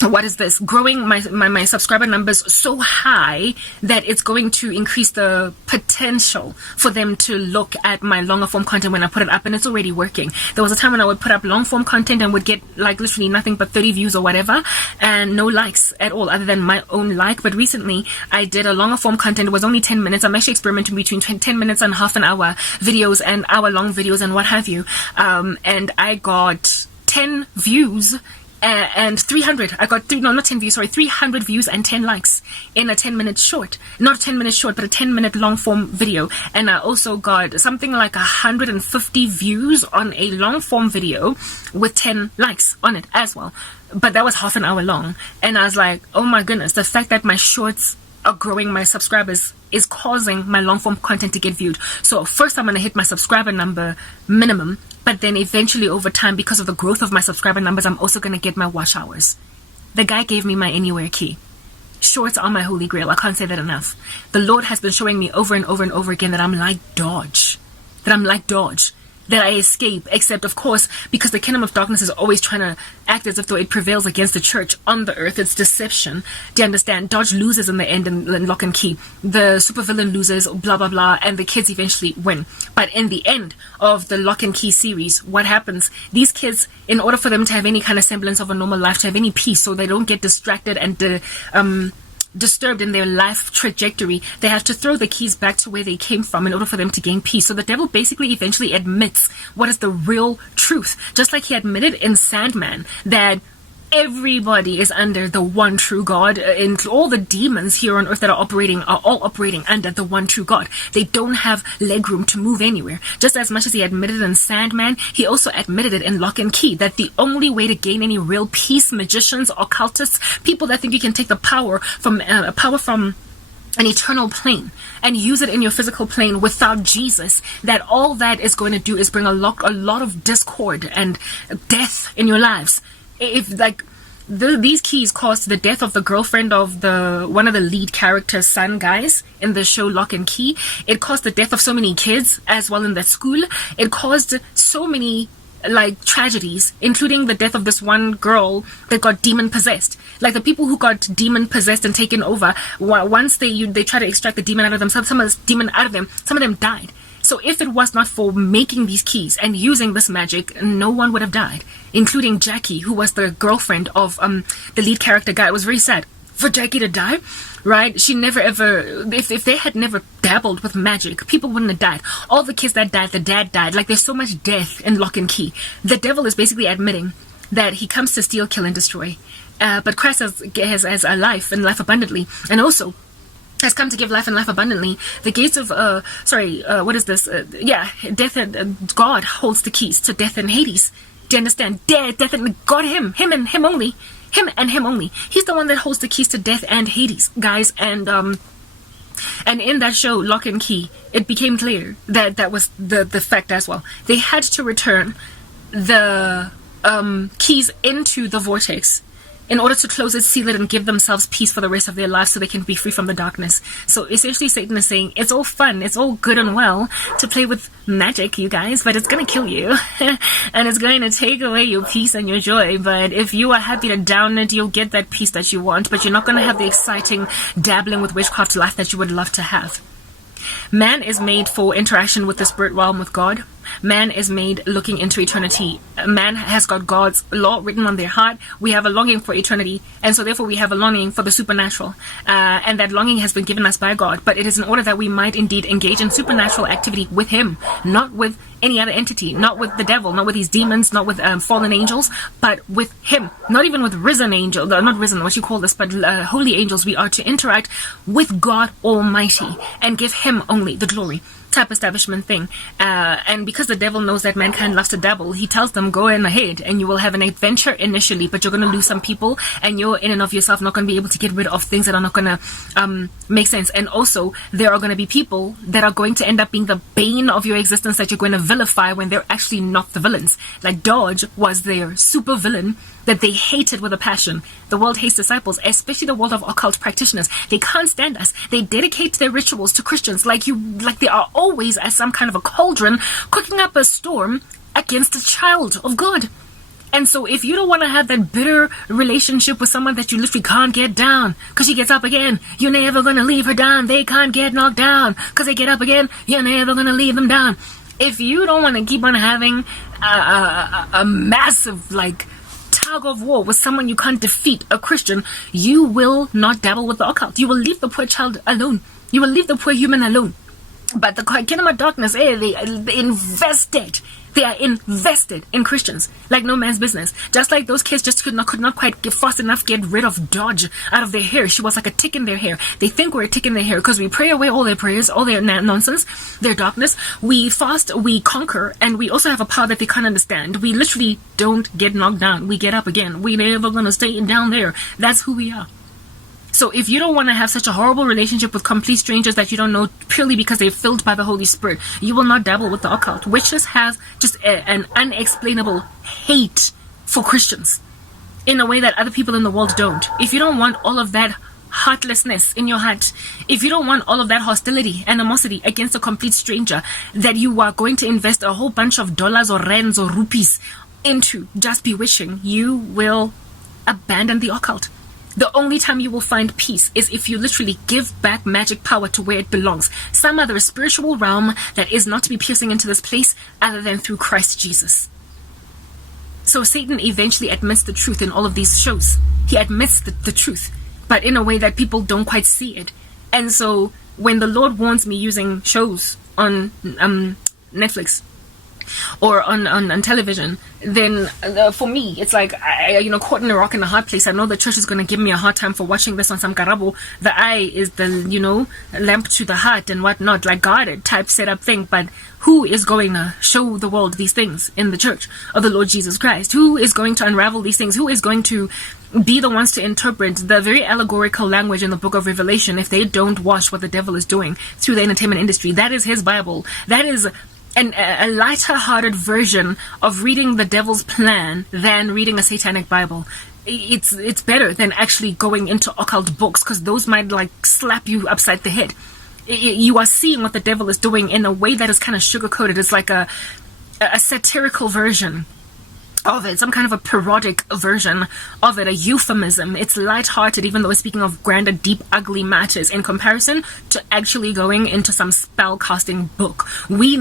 what is this, growing my subscriber numbers so high that it's going to increase the potential for them to look at my longer form content when I put it up, and it's already working. There was a time when I would put up long form content and would get like literally nothing but 30 views or whatever, and no likes at all other than my own like. But recently I did a longer form content. It was only 10 minutes. I'm actually experimenting between 10 minutes and half an hour videos and hour long videos and what have you, and I got 10 views and 300. I got not 10 views, sorry, 300 views and 10 likes in a 10-minute short. Not a 10-minute short, but a 10-minute long form video. And I also got something like 150 views on a long form video with 10 likes on it as well. But that was half an hour long. And I was like, oh my goodness, the fact that my shorts are growing my subscribers is causing my long form content to get viewed. So first I'm going to hit my subscriber number minimum, but then eventually over time, because of the growth of my subscriber numbers, I'm also going to get my watch hours. The guy gave me my anywhere key. Shorts are my holy grail. I can't say that enough. The Lord has been showing me over and over and over again that I'm like Dodge. That I escape, except of course because the kingdom of darkness is always trying to act as if though it prevails against the church on the earth. It's deception. Do you understand? Dodge loses in the end in Lock and Key. The supervillain loses, blah blah blah, and the kids eventually win. But in the end of the Lock and Key series, what happens? These kids, in order for them to have any kind of semblance of a normal life, to have any peace, so they don't get distracted and disturbed in their life trajectory, they have to throw the keys back to where they came from in order for them to gain peace. So the devil basically eventually admits what is the real truth, just like he admitted in Sandman that everybody is under the one true God, and all the demons here on earth that are all operating under the one true God. They don't have legroom to move anywhere. Just as much as he admitted in Sandman, he also admitted it in Lock and Key, that the only way to gain any real peace, magicians, occultists, people that think you can take the power from an eternal plane and use it in your physical plane without Jesus, that all that is going to do is bring a lot of discord and death in your lives. If like these keys caused the death of the girlfriend of one of the lead character's son guys in the show Lock and Key, it caused the death of so many kids as well in that school. It caused so many like tragedies, including the death of this one girl that got demon possessed. Like the people who got demon possessed and taken over, once they try to extract the demon out of them, some of this demon out of them, some of them died. So if it was not for making these keys and using this magic, no one would have died, including Jackie, who was the girlfriend of the lead character guy. It was very sad for Jackie to die, right? She never ever, if they had never dabbled with magic, people wouldn't have died. All the kids that died, the dad died. Like there's so much death in Lock and Key. The devil is basically admitting that he comes to steal, kill, and destroy. But Christ has a life and life abundantly, and also has come to give life and life abundantly. The gates of what is this? Death and God holds the keys to death and Hades. Do you understand? Death and God, him and him only. Him and him only. He's the one that holds the keys to death and Hades, guys. And in that show, Lock and Key, it became clear that was the fact as well. They had to return the keys into the vortex in order to close it, seal it, and give themselves peace for the rest of their lives so they can be free from the darkness. So essentially Satan is saying, it's all fun, it's all good and well to play with magic, you guys, but it's going to kill you. And it's going to take away your peace and your joy. But if you are happy to down it, you'll get that peace that you want, but you're not going to have the exciting dabbling with witchcraft life that you would love to have. Man is made for interaction with the spirit realm, with God. Man is made looking into eternity. Man has got God's law written on their heart. We have a longing for eternity, and so therefore we have a longing for the supernatural. And that longing has been given us by God, but it is in order that we might indeed engage in supernatural activity with Him, not with any other entity, not with the devil, not with these demons, not with fallen angels, but with Him. Not even with risen angels, not risen, what you call this, but holy angels. We are to interact with God Almighty and give Him only the glory. Type establishment thing. And because the devil knows that mankind loves to dabble, he tells them, go in ahead and you will have an adventure initially, but you're going to lose some people, and you're in and of yourself not going to be able to get rid of things that are not going to make sense. And also there are going to be people that are going to end up being the bane of your existence that you're going to vilify when they're actually not the villains. Like Dodge was their super villain that they hated with a passion. The world hates disciples, especially the world of occult practitioners. They can't stand us. They dedicate their rituals to Christians like they are always as some kind of a cauldron cooking up a storm against a child of God. And so if you don't want to have that bitter relationship with someone that you literally can't get down because she gets up again, you're never going to leave her down. They can't get knocked down because they get up again. You're never going to leave them down. If you don't want to keep on having a massive, like, tug of war with someone you can't defeat, a Christian, you will not dabble with the occult. You will leave the poor child alone. You will leave the poor human alone. But the kingdom of darkness, they invested. They are invested in Christians like no man's business. Just like those kids just could not quite get fast enough get rid of Dodge out of their hair. She was like a tick in their hair. They think we're a tick in their hair because we pray away all their prayers, all their nonsense, their darkness. We fast, we conquer, and we also have a power that they can't understand. We literally don't get knocked down. We get up again. We're never going to stay down there. That's who we are. So if you don't want to have such a horrible relationship with complete strangers that you don't know purely because they're filled by the Holy Spirit, you will not dabble with the occult. Witches have just an unexplainable hate for Christians in a way that other people in the world don't. If you don't want all of that heartlessness in your heart, if you don't want all of that hostility, animosity against a complete stranger that you are going to invest a whole bunch of dollars or rands or rupees into just bewitching, you will abandon the occult. The only time you will find peace is if you literally give back magic power to where it belongs. Some other spiritual realm that is not to be piercing into this place other than through Christ Jesus. So Satan eventually admits the truth in all of these shows. He admits the truth, but in a way that people don't quite see it. And so when the Lord warns me using shows on Netflix or on television, then for me it's like caught in a rock and a hard place. I know the church is going to give me a hard time for watching this on some karabo. The eye is the lamp to the heart and whatnot, like guarded type setup thing. But who is going to show the world these things in the church of the Lord Jesus Christ? Who is going to unravel these things? Who is going to be the ones to interpret the very allegorical language in the book of Revelation if they don't watch what the devil is doing through the entertainment industry? That is his Bible. That is a lighter-hearted version of reading the devil's plan than reading a satanic Bible. It's better than actually going into occult books, because those might like slap you upside the head. You are seeing what the devil is doing in a way that is kind of sugar-coated. It's like a satirical version of it, some kind of a parodic version of it, a euphemism. It's light-hearted, even though it's speaking of grander, deep, ugly matters in comparison to actually going into some spell-casting book. We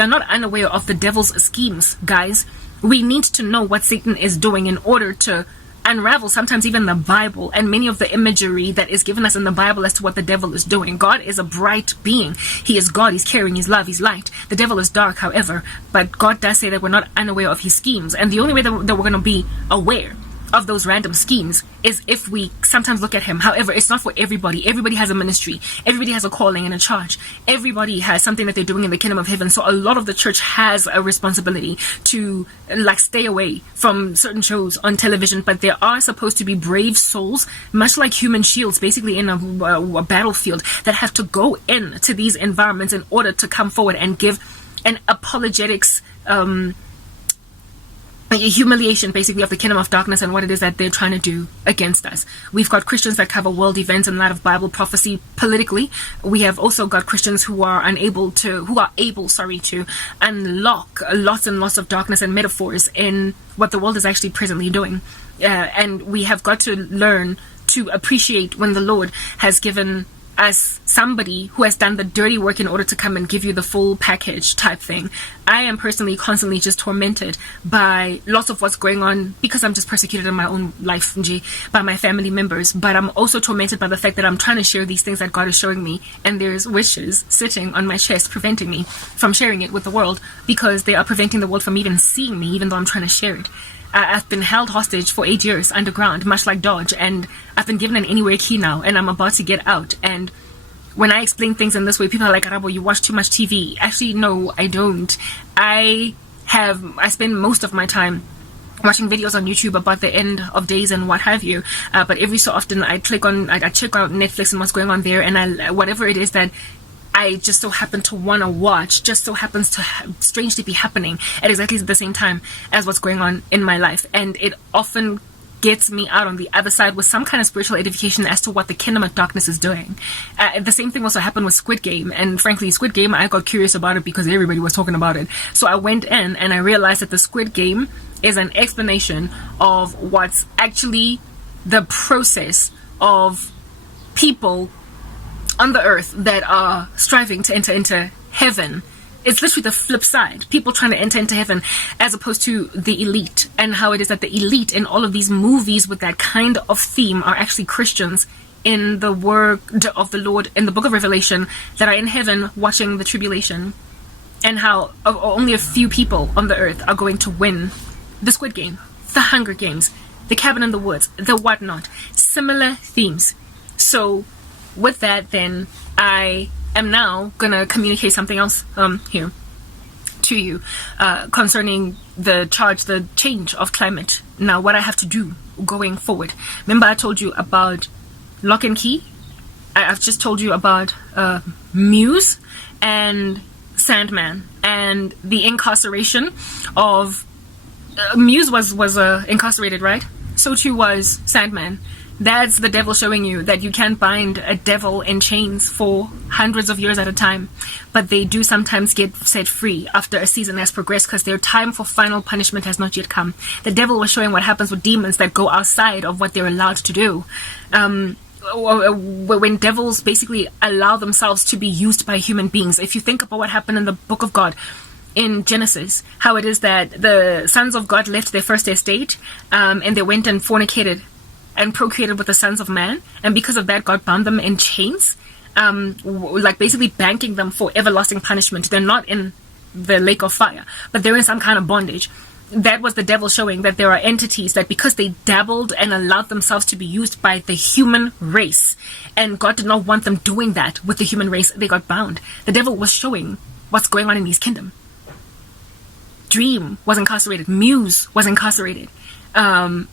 are not unaware of the devil's schemes, guys. We need to know what Satan is doing in order to unravel sometimes even the Bible and many of the imagery that is given us in the Bible as to what the devil is doing. God is a bright being. He is God. He's caring. He's love. He's light. The devil is dark, however, but God does say that we're not unaware of his schemes. And the only way that we're going to be aware of those random schemes is if we sometimes look at him. However, it's not for everybody. Everybody has a ministry. Everybody has a calling and a charge. Everybody has something that they're doing in the kingdom of heaven. So a lot of the church has a responsibility to stay away from certain shows on television, but there are supposed to be brave souls, much like human shields, basically in a battlefield, that have to go into these environments in order to come forward and give an apologetics humiliation basically of the kingdom of darkness and what it is that they're trying to do against us. We've got Christians that cover world events in light of Bible prophecy politically. We have also got Christians who are able to unlock lots and lots of darkness and metaphors in what the world is actually presently doing. And we have got to learn to appreciate when the Lord has given as somebody who has done the dirty work in order to come and give you the full package type thing. I am personally constantly just tormented by lots of what's going on because I'm just persecuted in my own life, by my family members. But I'm also tormented by the fact that I'm trying to share these things that God is showing me, and there's wishes sitting on my chest preventing me from sharing it with the world because they are preventing the world from even seeing me, even though I'm trying to share it. I've been held hostage for 8 years underground, much like Dodge, and I've been given an anywhere key now, and I'm about to get out. And when I explain things in this way, people are like, Arabo, you watch too much TV. Actually, no, I don't. I spend most of my time watching videos on YouTube about the end of days and what have you. But every so often I check out Netflix and what's going on there, and whatever it is that I just so happen to want to watch just so happens to strangely be happening at exactly the same time as what's going on in my life. And it often gets me out on the other side with some kind of spiritual edification as to what the kingdom of darkness is doing. The same thing also happened with Squid Game. And frankly, Squid Game, I got curious about it because everybody was talking about it. So I went in and I realized that the Squid Game is an explanation of what's actually the process of people on the earth that are striving to enter into heaven. It's literally the flip side. People trying to enter into heaven as opposed to the elite, and how it is that the elite in all of these movies with that kind of theme are actually Christians in the word of the Lord in the book of Revelation that are in heaven watching the tribulation, and how only a few people on the earth are going to win the Squid Game, the Hunger Games, the Cabin in the Woods, the whatnot. Similar themes. So with that, then I am now gonna communicate something else here to you concerning the change of climate. Now, what I have to do going forward. Remember, I told you about Lock and Key. I've just told you about Muse and Sandman, and the incarceration of Muse was incarcerated, right? So too was Sandman. That's the devil showing you that you can't bind a devil in chains for hundreds of years at a time. But they do sometimes get set free after a season has progressed, because their time for final punishment has not yet come. The devil was showing what happens with demons that go outside of what they're allowed to do. When devils basically allow themselves to be used by human beings. If you think about what happened in the book of God, in Genesis, how it is that the sons of God left their first estate and they went and fornicated and procreated with the sons of man, and because of that God bound them in chains, like basically banking them for everlasting punishment. They're not in the lake of fire, but they're in some kind of bondage. That was the devil showing that there are entities that, because they dabbled and allowed themselves to be used by the human race, and God did not want them doing that with the human race, they got bound. The devil was showing what's going on in his kingdom. Dream was incarcerated. Muse was incarcerated. Yeah,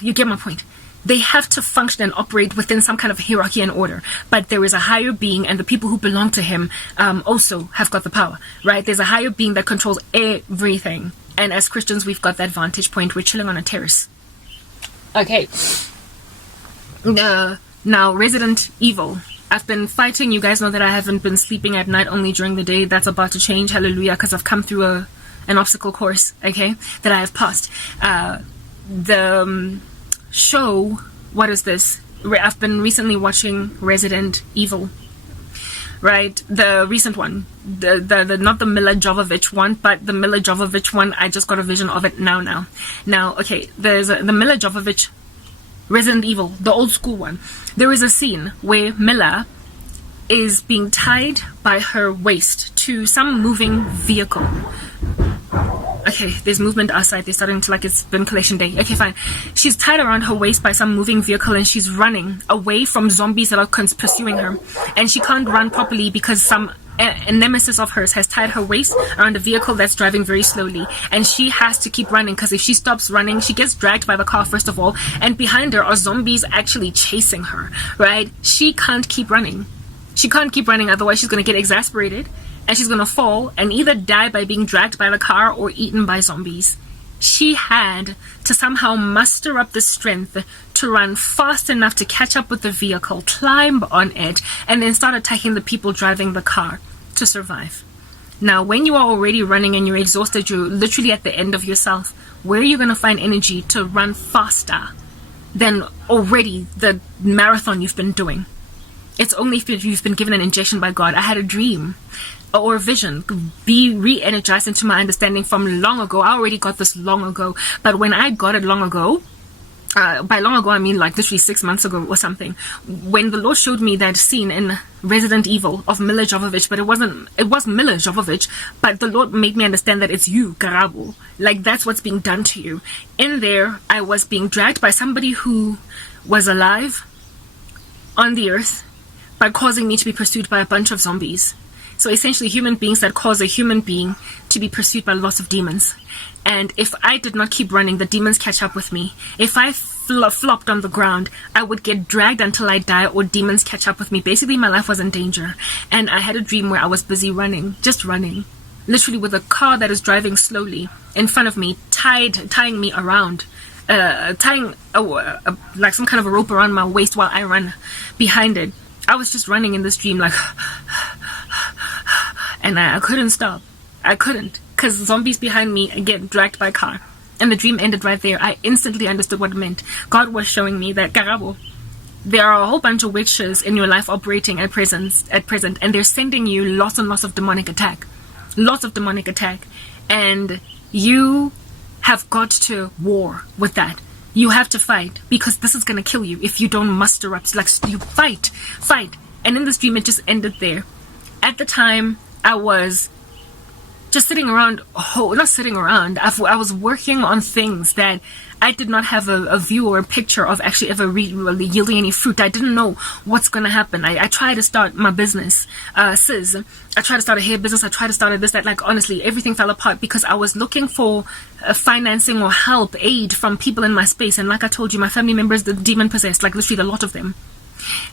you get my point. They have to function and operate within some kind of hierarchy and order, but there is a higher being, and the people who belong to him also have got the power, right? There's a higher being that controls everything, and as Christians we've got that vantage point. We're chilling on a terrace. Okay. Now, Resident Evil. I've been fighting. You guys know that I haven't been sleeping at night, only during the day. That's about to change. Hallelujah, because I've come through an obstacle course, okay, that I have passed. The show, what is this? I've been recently watching Resident Evil, right? The recent one, the not the Mila Jovovich one, but the Mila Jovovich one. I just got a vision of it now. Okay, there's the Mila Jovovich Resident Evil, the old school one. There is a scene where Mila is being tied by her waist to some moving vehicle. Okay, there's movement outside. They're starting to, like, it's been collection day. Okay, fine. She's tied around her waist by some moving vehicle, and she's running away from zombies that are pursuing her. And she can't run properly because a nemesis of hers has tied her waist around a vehicle that's driving very slowly. And she has to keep running, because if she stops running, she gets dragged by the car, first of all. And behind her are zombies actually chasing her, right? She can't keep running. She can't keep running, otherwise she's going to get exasperated. And she's going to fall and either die by being dragged by the car or eaten by zombies. She had to somehow muster up the strength to run fast enough to catch up with the vehicle, climb on it, and then start attacking the people driving the car to survive. Now, when you are already running and you're exhausted, you're literally at the end of yourself, where are you going to find energy to run faster than already the marathon you've been doing? It's only if you've been given an injection by God. I had a dream or vision, be re-energized into my understanding from long ago. I already got this long ago, but when I got it long ago, by long ago I mean like literally 6 months ago or something, when the Lord showed me that scene in Resident Evil of Mila Jovovich, but it was Mila Jovovich, but the Lord made me understand that it's you, Karabo. Like, that's what's being done to you. In there, I was being dragged by somebody who was alive on the earth, by causing me to be pursued by a bunch of zombies. So essentially human beings that cause a human being to be pursued by lots of demons. And if I did not keep running, the demons catch up with me. If I flopped on the ground, I would get dragged until I die, or demons catch up with me. Basically, my life was in danger. And I had a dream where I was busy running, just running. Literally with a car that is driving slowly in front of me, tying me around. Tying like some kind of a rope around my waist while I run behind it. I was just running in this dream, like, and I couldn't stop. I couldn't, because zombies behind me, again, dragged by car. And the dream ended right there. I instantly understood what it meant. God was showing me that, Karabo, there are a whole bunch of witches in your life operating at present, and they're sending you lots and lots of demonic attack. Lots of demonic attack. And you have got to war with that. You have to fight, because this is going to kill you if you don't muster up. Like, you fight. And in this dream, it just ended there. At the time, I was just sitting around, not sitting around, I was working on things that I did not have a view or a picture of actually ever really yielding any fruit. I didn't know what's going to happen. I tried to start my business, sis. I tried to start a hair business. I tried to start this, that. Like, honestly, everything fell apart because I was looking for financing or help, aid from people in my space. And like I told you, my family members, the demon possessed, like literally a lot of them.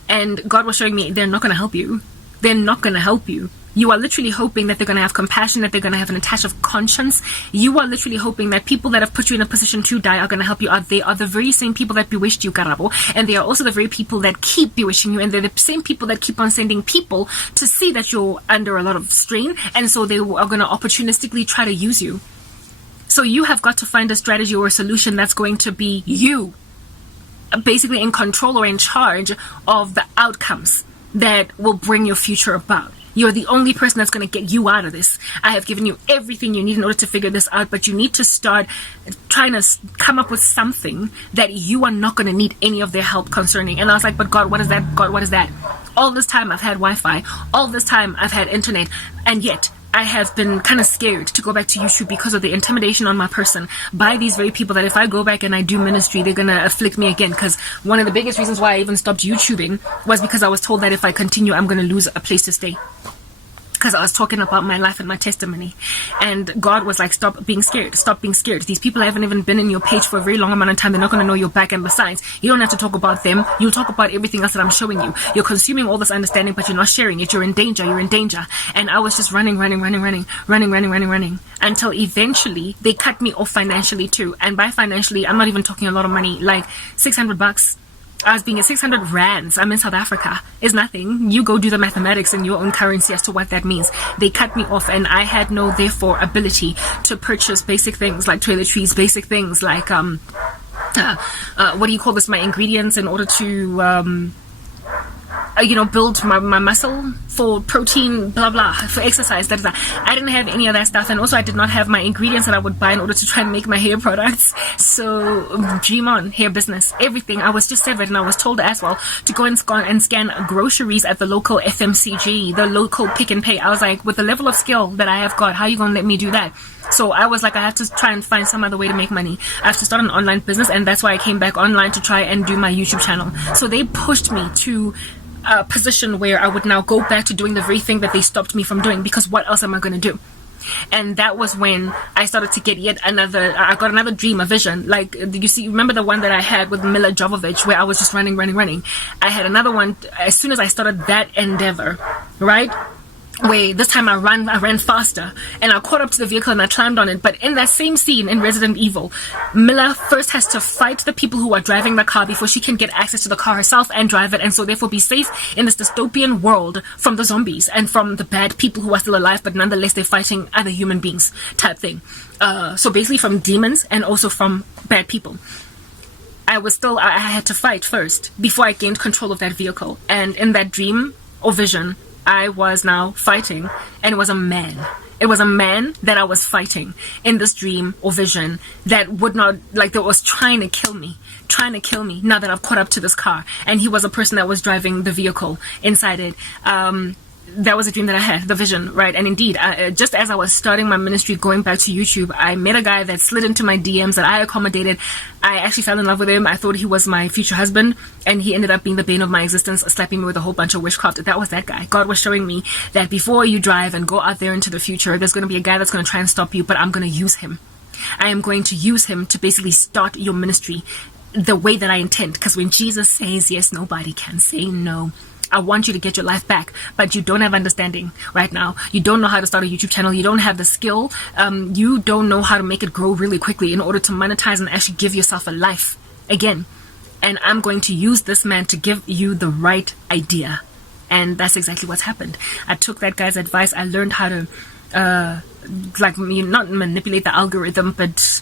And God was showing me, they're not going to help you. They're not going to help you. You are literally hoping that they're going to have compassion, that they're going to have an attach of conscience. You are literally hoping that people that have put you in a position to die are going to help you out. They are the very same people that bewitched you, Karabo. And they are also the very people that keep bewitching you. And they're the same people that keep on sending people to see that you're under a lot of strain. And so they are going to opportunistically try to use you. So you have got to find a strategy or a solution that's going to be you, basically in control or in charge of the outcomes that will bring your future about. You're the only person that's going to get you out of this. I have given you everything you need in order to figure this out, but you need to start trying to come up with something that you are not going to need any of their help concerning. And I was like, but God, what is that? God, what is that? All this time I've had Wi-Fi. All this time I've had internet. And yet I have been kind of scared to go back to YouTube because of the intimidation on my person by these very people that if I go back and I do ministry, they're going to afflict me again. Because one of the biggest reasons why I even stopped YouTubing was because I was told that if I continue, I'm going to lose a place to stay. Because I was talking about my life and my testimony. And God was like, stop being scared. Stop being scared. These people haven't even been in your page for a very long amount of time. They're not going to know your back. And besides, you don't have to talk about them. You'll talk about everything else that I'm showing you. You're consuming all this understanding, but you're not sharing it. You're in danger. You're in danger. And I was just running. Until eventually they cut me off financially too. And by financially, I'm not even talking a lot of money, like $600. I was being at 600 rands. I'm in South Africa. It's nothing. You go do the mathematics in your own currency as to what that means. They cut me off, and I had no, therefore, ability to purchase basic things like toiletries, basic things like, what do you call this? My ingredients in order to, build my muscle for protein, blah, blah, for exercise, da, da, da. I didn't have any of that stuff. And also I did not have my ingredients that I would buy in order to try and make my hair products. So dream on, hair business, everything. I was just severed, and I was told as well to go and scan groceries at the local FMCG, the local Pick and Pay. I was like, with the level of skill that I have got, how are you going to let me do that? So I was like, I have to try and find some other way to make money. I have to start an online business, and that's why I came back online to try and do my YouTube channel. So they pushed me to a position where I would now go back to doing the very thing that they stopped me from doing, because what else am I going to do? And that was when I started to get I got another dream, a vision. Like, you see, remember the one that I had with Mila Jovovich, where I was just running. I had another one as soon as I started that endeavor, right? Where this time I ran faster, and I caught up to the vehicle and I climbed on it. But in that same scene in Resident Evil, Mila first has to fight the people who are driving the car before she can get access to the car herself and drive it, and so therefore be safe in this dystopian world from the zombies and from the bad people who are still alive, but nonetheless they're fighting other human beings type thing. So basically from demons and also from bad people. I had to fight first before I gained control of that vehicle. And in that dream or vision, I was now fighting, and it was a man. It was a man that I was fighting in this dream or vision that was trying to kill me now that I've caught up to this car. And he was a person that was driving the vehicle inside it. That was a dream that I had, the vision, right? And indeed, just as I was starting my ministry, going back to YouTube, I met a guy that slid into my DMs that I accommodated. I actually fell in love with him. I thought he was my future husband, and he ended up being the bane of my existence, slapping me with a whole bunch of witchcraft. That was that guy. God was showing me that before you drive and go out there into the future, there's going to be a guy that's going to try and stop you, but I'm going to use him. I am going to use him to basically start your ministry the way that I intend. Because when Jesus says yes, nobody can say no. I want you to get your life back, but you don't have understanding right now. You don't know how to start a YouTube channel. You don't have the skill. You don't know how to make it grow really quickly in order to monetize and actually give yourself a life again. And I'm going to use this man to give you the right idea. And that's exactly what's happened. I took that guy's advice. I learned how to like not manipulate the algorithm, but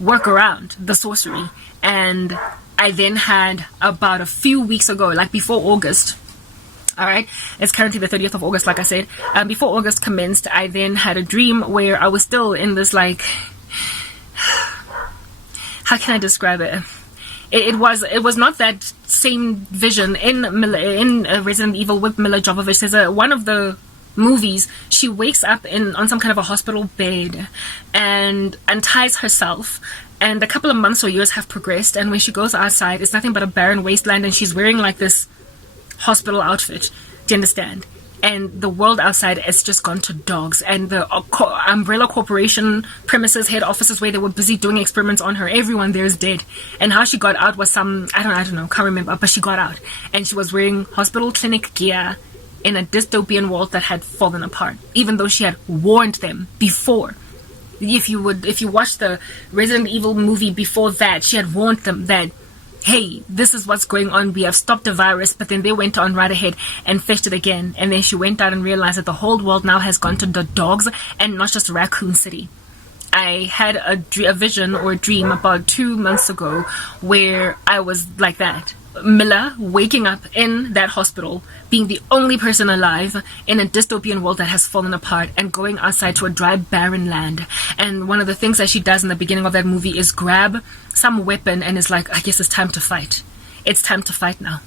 work around the sorcery. And I then had, about a few weeks ago, like before August, all right, it's currently the 30th of August, like I said, before August commenced, I then had a dream where I was still in this, like, how can I describe it? It was not that same vision in Resident Evil with Mila Jovovich. There's one of the movies, she wakes up on some kind of a hospital bed and unties herself, and a couple of months or years have progressed, and when she goes outside, it's nothing but a barren wasteland, and she's wearing like this hospital outfit. Do you understand? And the world outside has just gone to dogs, and the Umbrella Corporation premises, head offices where they were busy doing experiments on her, everyone there is dead. And how she got out was some, I don't know, can't remember, but she got out, and she was wearing hospital clinic gear in a dystopian world that had fallen apart, even though she had warned them before. If you watch the Resident Evil movie before that, she had warned them that, hey, this is what's going on, we have stopped the virus, but then they went on right ahead and fetched it again, and then she went out and realized that the whole world now has gone to the dogs, and not just Raccoon City. I had a vision or a dream about 2 months ago where I was like that. Mila waking up in that hospital, being the only person alive in a dystopian world that has fallen apart, and going outside to a dry, barren land. And one of the things that she does in the beginning of that movie is grab some weapon and is like, I guess it's time to fight. It's time to fight now.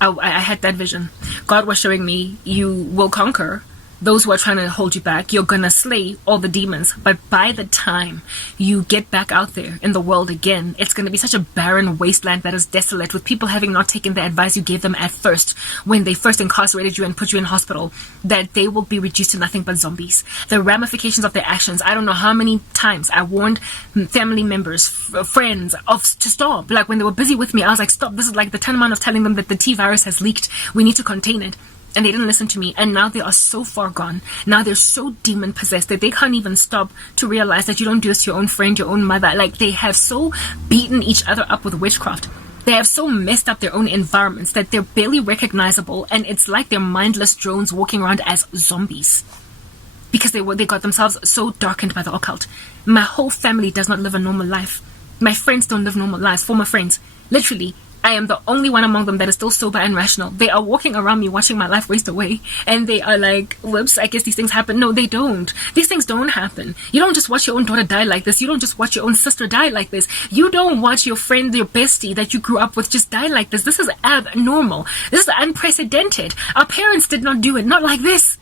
I had that vision. God was showing me, you will conquer those who are trying to hold you back. You're gonna slay all the demons, but by the time you get back out there in the world again, it's gonna be such a barren wasteland that is desolate, with people having not taken the advice you gave them at first when they first incarcerated you and put you in hospital, that they will be reduced to nothing but zombies. The ramifications of their actions, I don't know how many times I warned family members, friends to stop. Like when they were busy with me, I was like, stop, this is like the tantamount of telling them that the T virus has leaked, we need to contain it. And they didn't listen to me, and now they are so far gone. Now they're so demon possessed that they can't even stop to realize that you don't do this to your own friend, your own mother. Like, they have so beaten each other up with witchcraft. They have so messed up their own environments that they're barely recognizable, and it's like they're mindless drones walking around as zombies. Because they got themselves so darkened by the occult. My whole family does not live a normal life. My friends don't live normal lives, former friends. Literally, I am the only one among them that is still sober and rational. They are walking around me watching my life waste away, and they are like, whoops, I guess these things happen. No, they don't. These things don't happen. You don't just watch your own daughter die like this. You don't just watch your own sister die like this. You don't watch your friend, your bestie that you grew up with just die like this. This is abnormal. This is unprecedented. Our parents did not do it. Not like this.